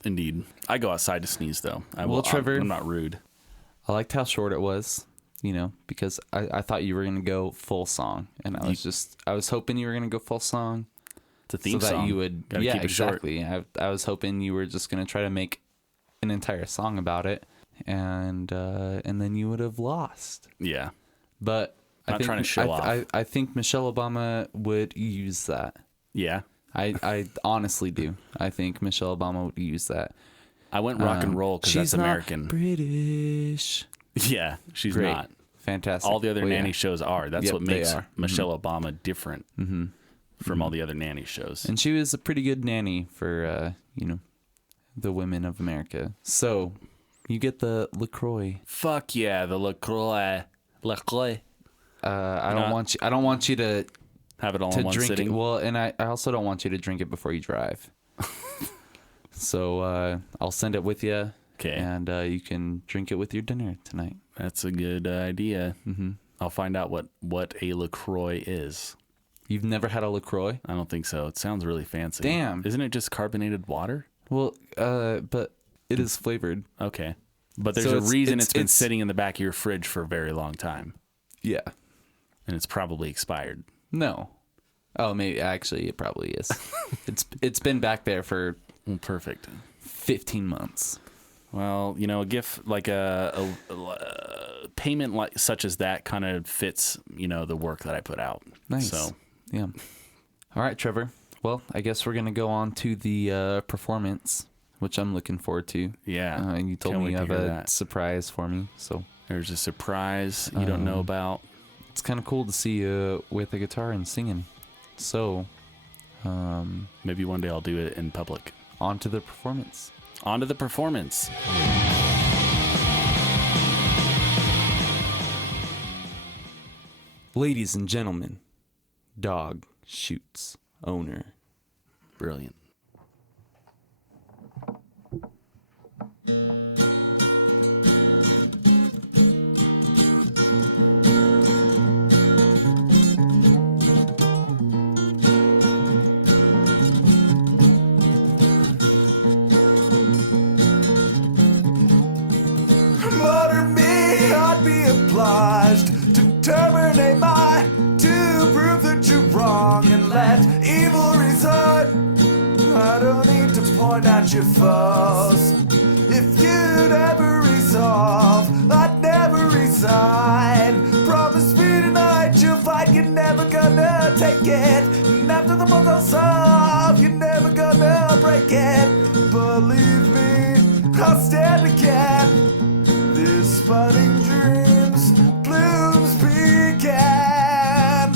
Indeed. I go outside to sneeze, though. Trevor- I'm not rude. I liked how short it was, because I thought you were going to go full song. And I was hoping you were going to go full song. It's a theme so that song. you would, Gotta keep it exactly. I was hoping you were just going to try to make an entire song about it. And then you would have lost. Short. Yeah. But Not trying to show off. I think Michelle Obama would use that. Yeah. I honestly do. I think Michelle Obama would use that. I went rock and roll because that's She's not American. British. Yeah, she's Great. not. Fantastic. All the other Well, yeah. nanny shows are. That's Yep, what they makes are. Michelle Obama different from all the other nanny shows. And she was a pretty good nanny for, the women of America. So you get the LaCroix. Fuck yeah, the LaCroix. LaCroix. I don't want you to Have it all in one drink sitting. it. Well, and I also don't want you to drink it before you drive. So I'll send it with you. Okay. And you can drink it with your dinner tonight. That's a good idea. Mm-hmm. I'll find out what a LaCroix is. You've never had a LaCroix? I don't think so. It sounds really fancy. Damn. Isn't it just carbonated water? Well, but it is flavored. Okay. But there's So a it's- reason it's- it's been it's- sitting in the back of your fridge for a very long time. Yeah. And it's probably expired. No. Oh, maybe actually it probably is. It's been back there for Perfect. 15 months. Well, a gift like a payment like such as that kind of fits, the work that I put out. Nice. So, Yeah. All right, Trevor. Well, I guess we're going to go on to the performance, which I'm looking forward to. yeah. And you told Can't me you wait have to hear a that. surprise for me. So There's a surprise you don't know about. it's kind of cool to see you with a guitar and singing. So Maybe one day I'll do it in public. on to the performance. On to the performance. Ladies and gentlemen, dog shoots owner. Brilliant. Murder me, I'd be obliged to terminate my to prove that you're wrong and let evil reside. I don't need to point out your flaws. If you'd ever resolve, I'd never resign. Promise me tonight you'll fight, you're never gonna take it. And after the month I'll solve, you're never gonna break it. Believe me, I'll stand again. This budding dreams, blooms began.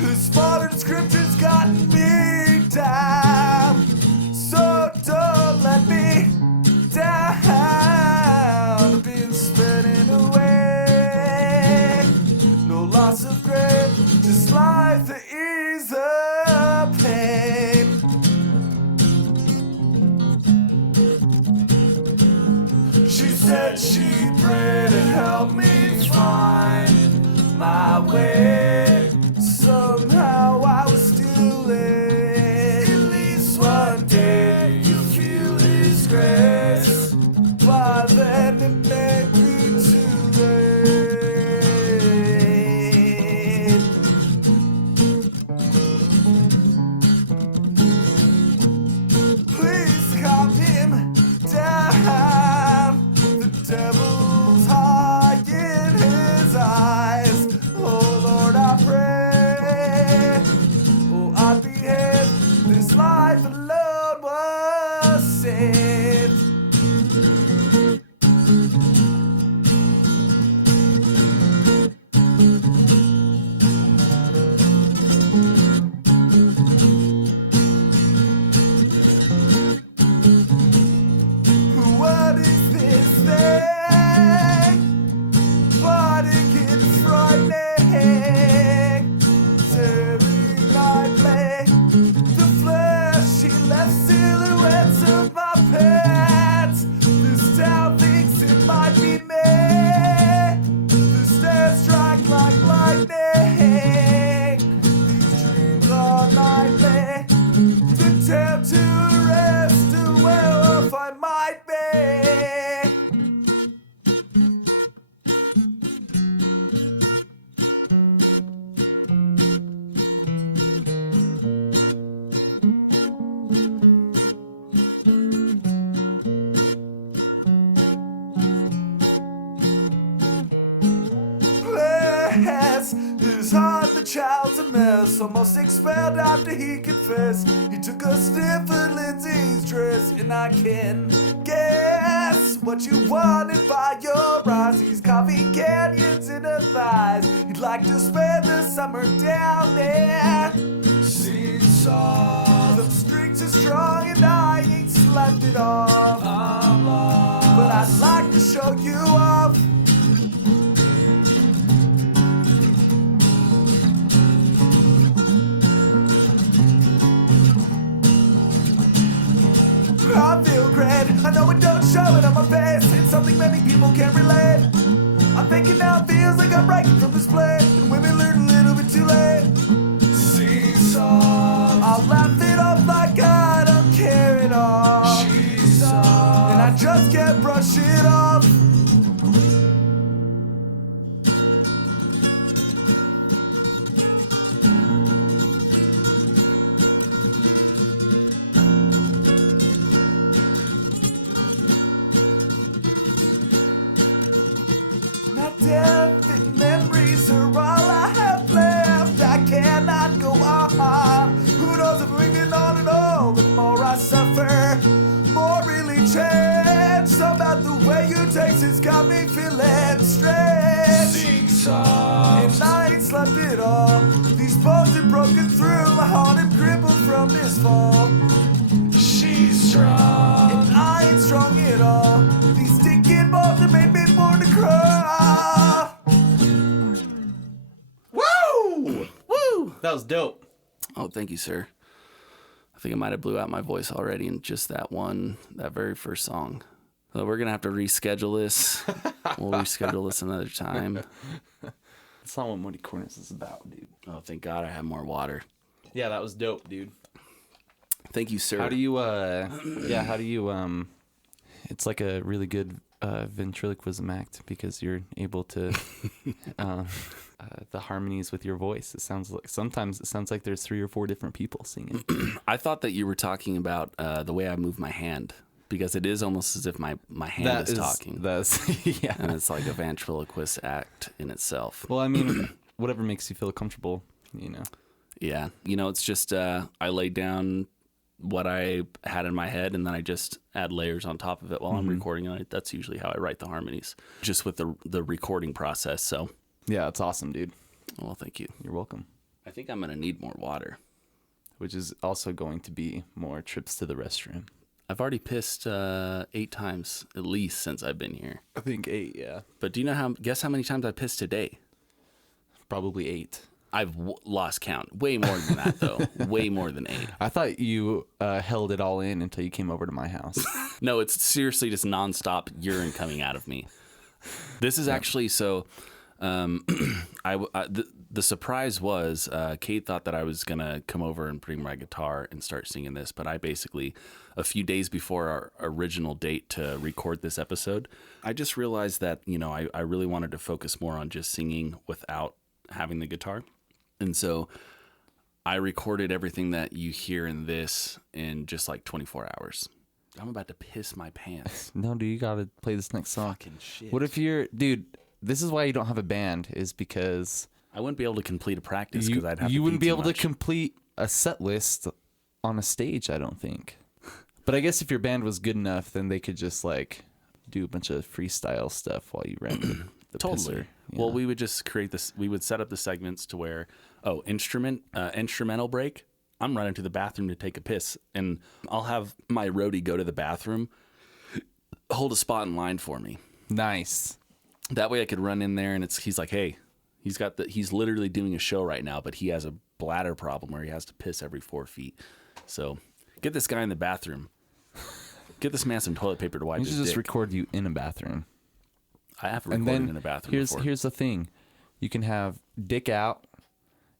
This modern scripture's got me down, so don't let me down. Been spinning away, no loss of grace, just life the ease of pain. She said she'd pray to help me find my way. Somehow I was still late. At least one day you'll feel His grace. By then it may be too late. Please calm him down. The devil's high in his eyes. Oh Lord, I pray. Oh, I behave. This life alone was saved. was almost expelled after he confessed he took a sniff at Lindsay's dress. And I can guess what you wanted by your eyes. These coffee canyons in her thighs. You'd like to spend the summer down there. Seesaw. The strings are strong and I ain't slept it off. I'm lost, but I'd like to show you off. I feel great, I know it don't show it on my face. It's something many people can't relate. I'm thinking now it feels like I'm breaking from this plane, and women learn a little bit too late. Seesaw, I'll laugh it off like I don't care at all. She's soft, and I just can't brush it off. Death and memories are all I have left. I cannot go on. Who knows if we get on and on? The more I suffer, more really change. Somehow the way you taste has got me feeling strange. Seesaw, and I ain't slept at all. These bones are broken through. My heart is crippled from this fall. She's strong, and I ain't strong at all. These stinking bones have made me born to cry. That was dope. Oh, thank you, sir. I think I might have blew out my voice already in just that very first song. So we're going to have to reschedule this. We'll reschedule this another time. That's not what Muddy Corners is about, dude. Oh, thank God I have more water. Yeah, that was dope, dude. Thank you, sir. How do you, it's like a really good ventriloquism act because you're able to, the harmonies with your voice. Sometimes it sounds like there's 3 or 4 different people singing. I thought that you were talking about the way I move my hand, because it is almost as if my hand is talking. Yeah. And it's like a ventriloquist act in itself. Well, I mean, whatever makes you feel comfortable, you know. Yeah. You know, it's just I laid down what I had in my head, and then I just add layers on top of it while I'm recording. And that's usually how I write the harmonies, just with the recording process. So yeah, it's awesome, dude. Well, thank you. You're welcome. I think I'm gonna need more water, which is also going to be more trips to the restroom. I've already pissed 8 times at least since I've been here. I think 8, yeah. But do you know guess how many times I pissed today? Probably 8. I've lost count. Way more than that, though. Way more than 8. I thought you held it all in until you came over to my house. No, it's seriously just nonstop urine coming out of me. This is actually so. The surprise was Kate thought that I was gonna come over and bring my guitar and start singing this, but I basically, a few days before our original date to record this episode, I just realized that I really wanted to focus more on just singing without having the guitar. And so I recorded everything that you hear in this in just like 24 hours. I'm about to piss my pants. No, dude, you gotta play this next song. Fucking shit. What if dude, this is why you don't have a band, is because I wouldn't be able to complete a practice because I'd have to you wouldn't pee be too able much. to complete a set list on a stage, I don't think. But I guess if your band was good enough, then they could just like do a bunch of freestyle stuff while you ran the Totally. pisser, Well, we would just create this. We would set up the segments to where, instrumental break. I'm running to the bathroom to take a piss, and I'll have my roadie go to the bathroom, hold a spot in line for me. Nice. That way I could run in there, and he's like, hey, he's literally doing a show right now, but he has a bladder problem where he has to piss every 4 feet. So get this guy in the bathroom. Get this man some toilet paper to wipe We his should just dick. record you in a bathroom. I have And recorded then in a bathroom here's before. the thing. You can have dick out,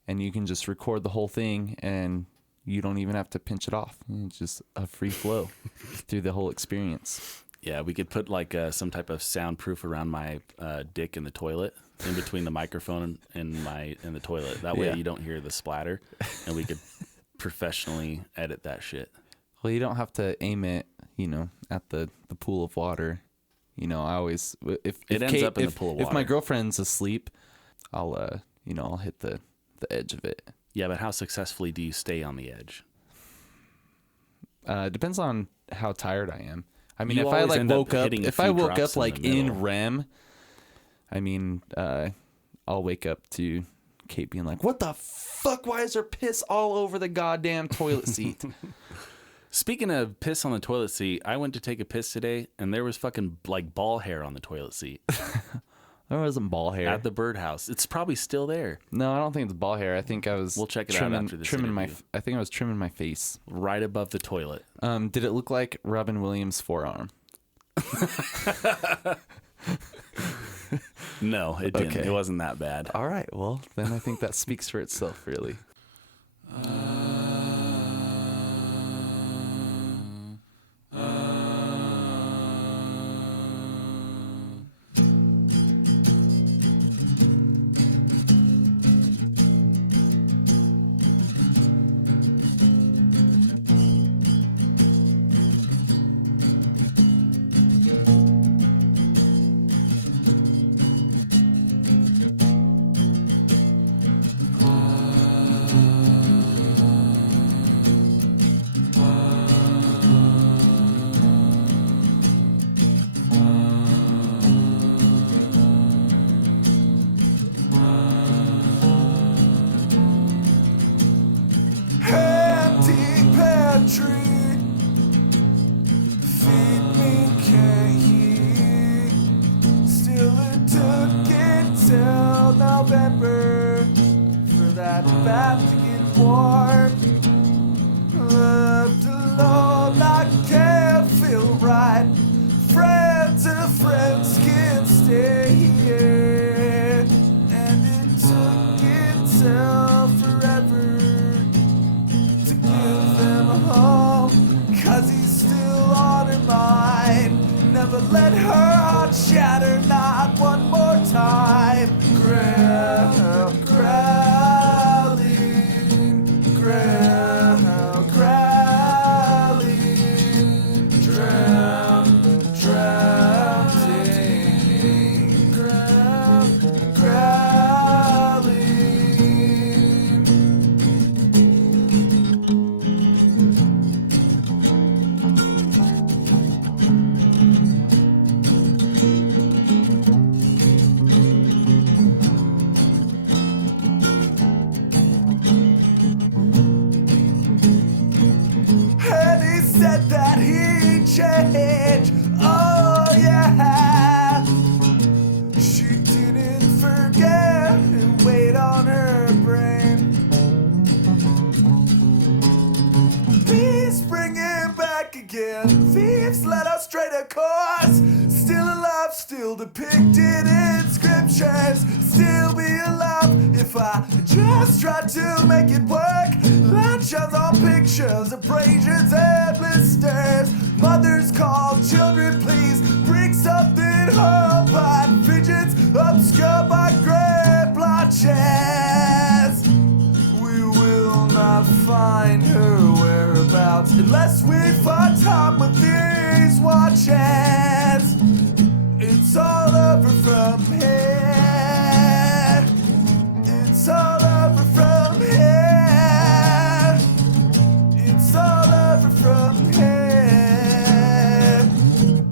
and you can just record the whole thing, and you don't even have to pinch it off. It's just a free flow through the whole experience. Yeah, we could put like some type of soundproof around my dick in the toilet, in between the microphone and the toilet. That way Yeah. you don't hear the splatter, and we could professionally edit that shit. Well, you don't have to aim it, at the pool of water. I always if It ends Kate, up in the pool of If my water. girlfriend's asleep, I'll hit the edge of it. Yeah, but how successfully do you stay on the edge? Depends on how tired I am. I mean, You if I always like end up woke up, hitting a if I few woke drops up in like the in middle. REM, I mean, I'll wake up to Kate being like, "What the fuck? Why is there piss all over the goddamn toilet seat?" Speaking of piss on the toilet seat, I went to take a piss today, and there was fucking like ball hair on the toilet seat There wasn't ball hair. at the birdhouse. It's probably still there, No, I don't think it's ball hair. I think I was. We'll check it out trimming, after this trimming my. interview. I think I was trimming my face. right above the toilet. Did it look like Robin Williams' forearm? No, it didn't. Okay. It wasn't that bad. All right. Well, then I think that speaks for itself, really. Empty pantry, feed me, can't he? Still it took until November for that bath to get warm. Left alone, I can't feel right. Friends and friends can't stay here, and it took until forever to give them a home, 'cause he's still on her mind. Never let her heart shatter, not one more time. Growling, growling, drowning, growling. And he said that he'd change. Oh yeah. She didn't forget and weighed on her brain. Please bring him back again. Thieves led us straight a course. Still alive, still depicted in scriptures. Still be alive if I just try to make it work. Lashes on pictures, abrasions and blisters. Mothers call children, please bring something home. But visions obscured by gray blotches. We will not find her whereabouts unless we find time with these watches. It's all over from here. It's all over from here. It's all over from here.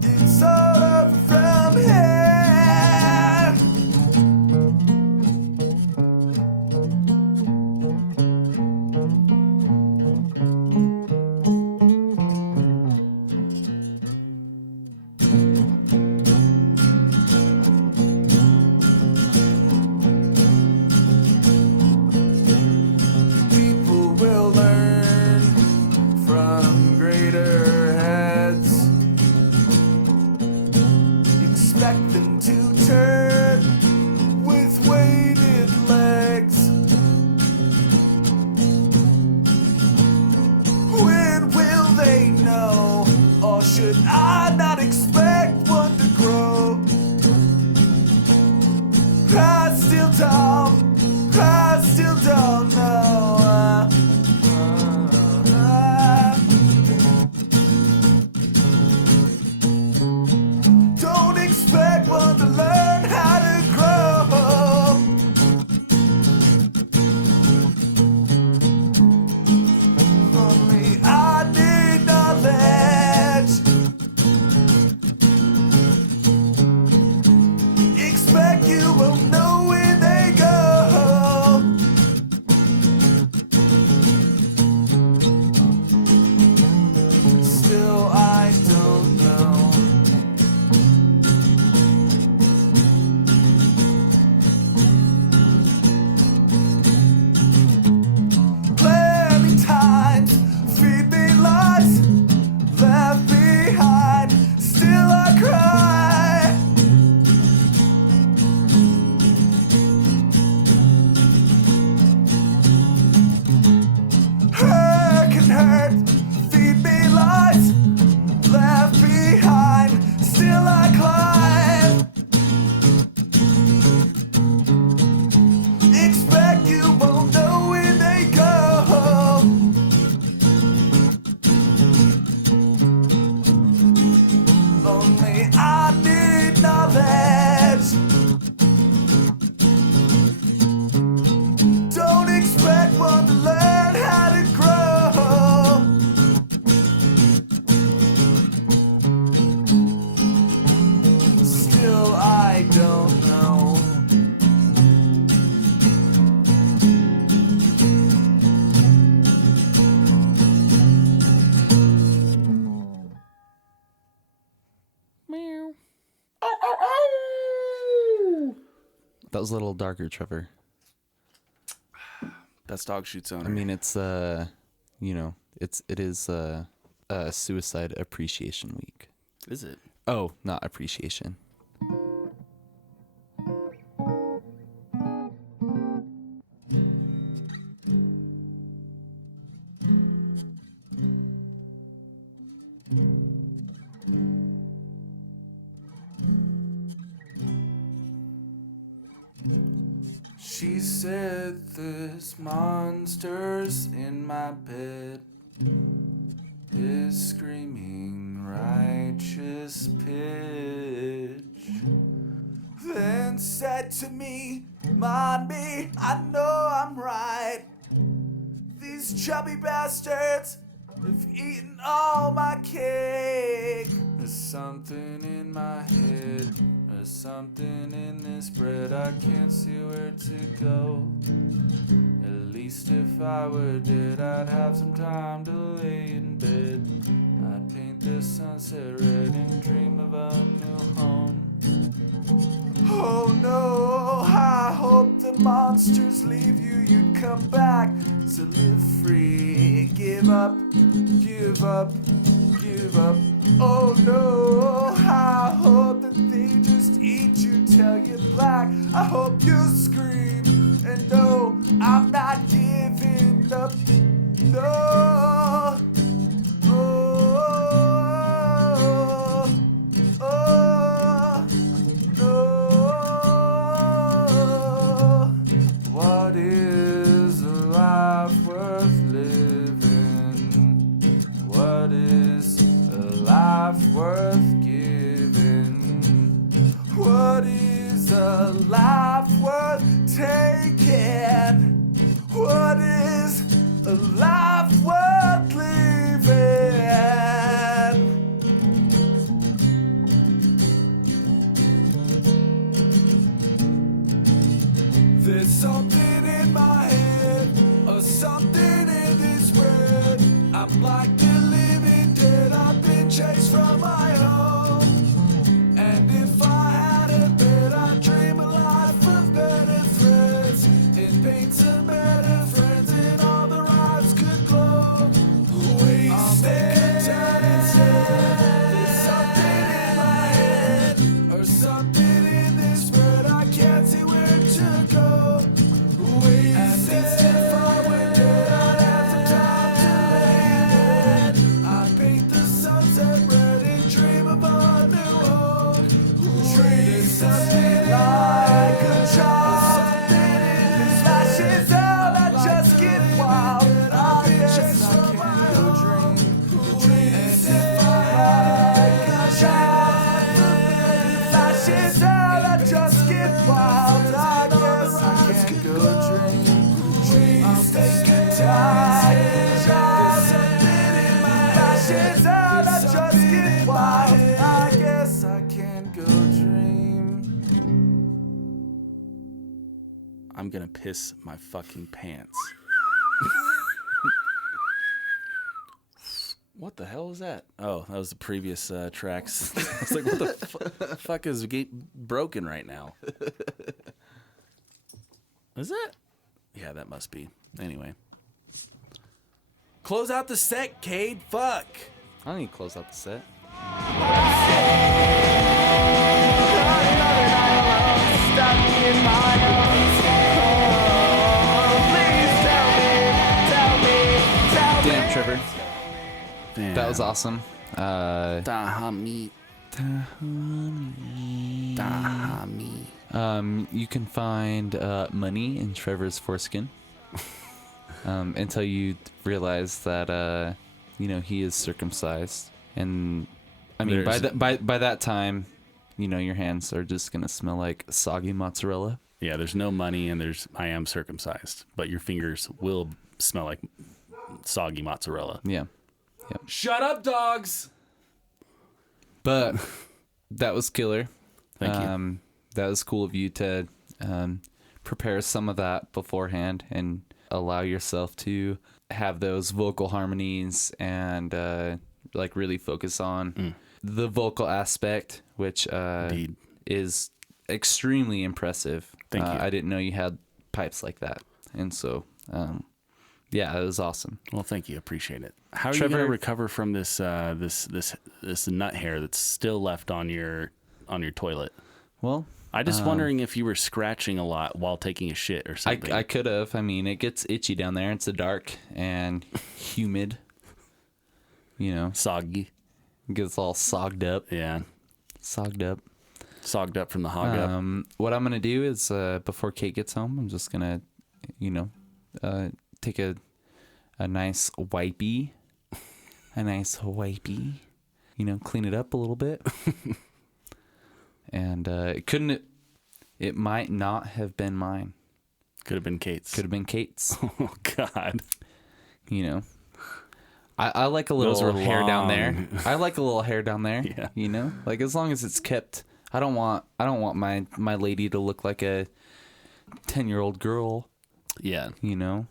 It's all over from here. People will learn from greater heads. Expect them to turn with weighted legs. When will they know? Or should I not expect one to grow? I still don't know. Don't expect one to learn how to grow. That was a little darker, Trevor. Best dog shoots owner. I mean, it's it is Suicide Appreciation Week. Is it? Oh, not appreciation. She said there's monsters in my bed. Is screaming righteous pitch. Then said to me, mind me, I know I'm right. These chubby bastards have eaten all my cake. There's something in my head. There's something in this bread. I can't see where to go. At least if I were dead, I'd have some time to lay in bed. I'd paint the sunset red and dream of a new home. Oh no, I hope the monsters leave you. You'd come back to live free. Give up, give up, give up. Oh no, I hope that they just eat you till you're black. I hope you scream and no, I'm not giving up. No. Oh, oh, no. What is a life worth living? What is a life worth giving? What is a life worth taking? What is a life worth living? There's something in my head, or something in this bread. I'm like the living dead. I've been chased from my home. And if I had a bed, I'd dream a life of better threads and paint some better friends, and all the lives could glow. Wasted time instead. There's something in my head, or something in this bread. I can't see where to go. Wasted. If I were dead, I'd have some time to lay in bed. I'd paint the sunset red and dream of a new home. Treat something like a child. Lashes out, I just get wild. I guess I can go dream. And if I had a child, lashes out, I just get wild. I guess I can go dream. I'll take a time. There's something in my lashes out, I just get wild. I guess I can go dream. I'm gonna piss my fucking pants. What the hell is that? Oh, that was the previous tracks. I was like, what the fuck is broken right now? Is it? Yeah, that must be. Anyway. Close out the set, Kade. Fuck. I don't need to close out the set. Damn, Trevor. Damn. That was awesome. Dahami. You can find money in Trevor's foreskin until you realize that he is circumcised, and I mean by that time, your hands are just gonna smell like soggy mozzarella. Yeah, there's no money and I am circumcised, but your fingers will smell like soggy mozzarella. Yeah. Shut up, dogs. But that was killer. Thank you. That was cool of you to prepare some of that beforehand and allow yourself to have those vocal harmonies and really focus on the vocal aspect, which Indeed. is extremely impressive. Thank you. I didn't know you had pipes like that. And so, yeah, it was awesome. Well, thank you. Appreciate it. How are Trevor, you going to recover from this nut hair that's still left on your toilet? Well, I'm just wondering if you were scratching a lot while taking a shit or something. I could have. I mean, it gets itchy down there. It's dark and humid. You know, Soggy. it gets all sogged up. Yeah. Sogged up. Sogged up from the hog up. What I'm gonna do is before Kate gets home, I'm just gonna, take a nice wipey, clean it up a little bit, and it might not have been mine. Could have been Kate's. Could have been Kate's. Oh God. You know, I like a little hair down there. I like a little hair down there. Yeah. You know, like as long as it's kept. I don't want my lady to look like a 10-year-old girl. Yeah. You know,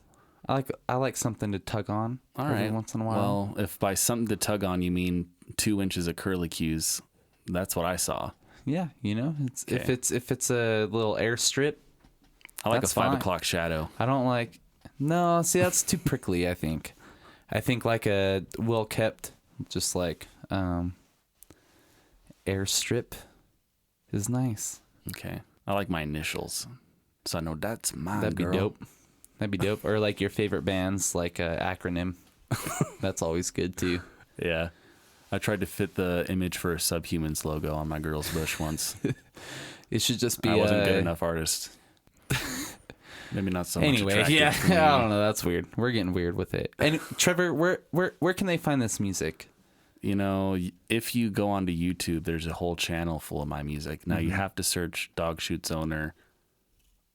I like something to tug on every once in a while. Well, if by something to tug on you mean 2 inches of curlicues, that's what I saw. Yeah, you know, if it's a little air strip. I like a that's 5 fine. o'clock shadow. I don't like. No, see, that's too prickly. I think like a well kept, just like air strip is nice. Okay. I like my initials, so I know that's mine. That'd be girl. dope. That'd be dope. Or like your favorite bands, like acronym. That's always good too. Yeah. I tried to fit the image for a Subhumans logo on my girl's bush once. It should just be. I wasn't a good enough artist. Maybe not so much. Anyway, attractive yeah, for me. I don't know. That's weird. We're getting weird with it. And Trevor, where can they find this music? You know, if you go onto YouTube, there's a whole channel full of my music. Now you have to search Dog Shoots Owner,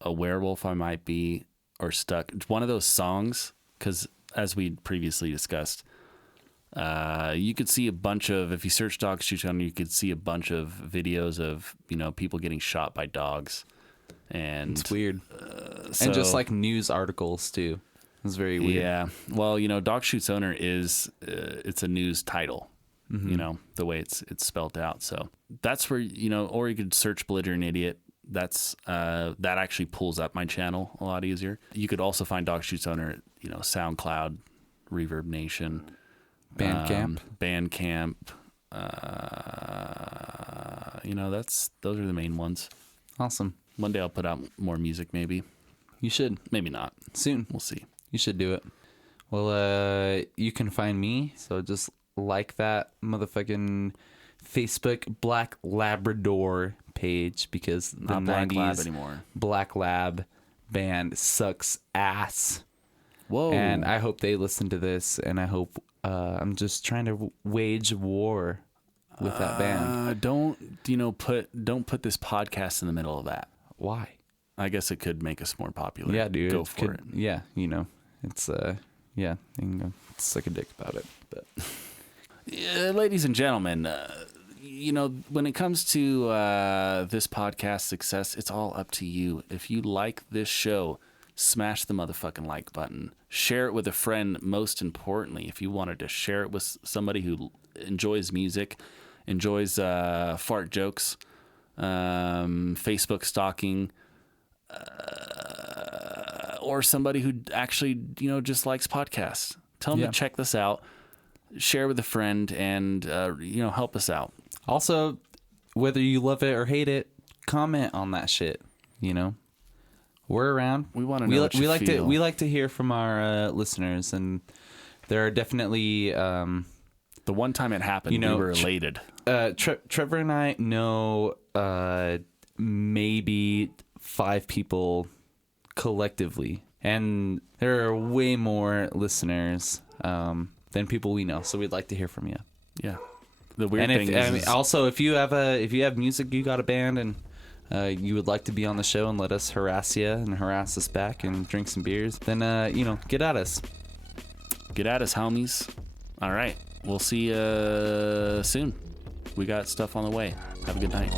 A Werewolf I Might Be, or Stuck. It's one of those songs, because as we previously discussed, you could see a bunch of, if you search Dog Shoots Owner, you could see a bunch of videos of, people getting shot by dogs. And It's weird. so, and just like news articles too. It's very weird. Yeah. Well, Dog Shoots Owner is, it's a news title. The way it's spelled out. So that's where, or you could search Belligerent Idiot. That's, that actually pulls up my channel a lot easier. You could also find Dog Shoots Owner at, SoundCloud, Reverb Nation, Bandcamp. Those are the main ones. Awesome. One day I'll put out more music, maybe. You should. Maybe not. Soon. We'll see. You should do it. Well, you can find me. So just like that motherfucking Facebook Black Labrador page, because the Not Black 90s Lab anymore. Black Lab band sucks ass. Whoa. And I hope they listen to this, and I hope I'm just trying to wage war with that band. Don't put this podcast in the middle of that. Why? I guess it could make us more popular. Yeah, dude. Go for it. Yeah, it's yeah, you can go suck a dick about it. But ladies and gentlemen, when it comes to this podcast success, it's all up to you. If you like this show, smash the motherfucking like button. Share it with a friend. Most importantly, if you wanted to share it with somebody who enjoys music, enjoys fart jokes, Facebook stalking, or somebody who actually, just likes podcasts. Tell them to check this out. Share with a friend, and help us out. also, whether you love it or hate it, comment on that shit. We're around. We want to know what you feel. We like to hear from our listeners, and there are definitely the one time it happened, we were elated. Trevor and I know maybe 5 people collectively, and there are way more listeners than people we know. So we'd like to hear from you. Yeah. The weird And thing is, also if you have music, you got a band, and you would like to be on the show and let us harass you and harass us back and drink some beers, then get at us. Get at us, homies. All right. We'll see you soon. We got stuff on the way. Have a good night.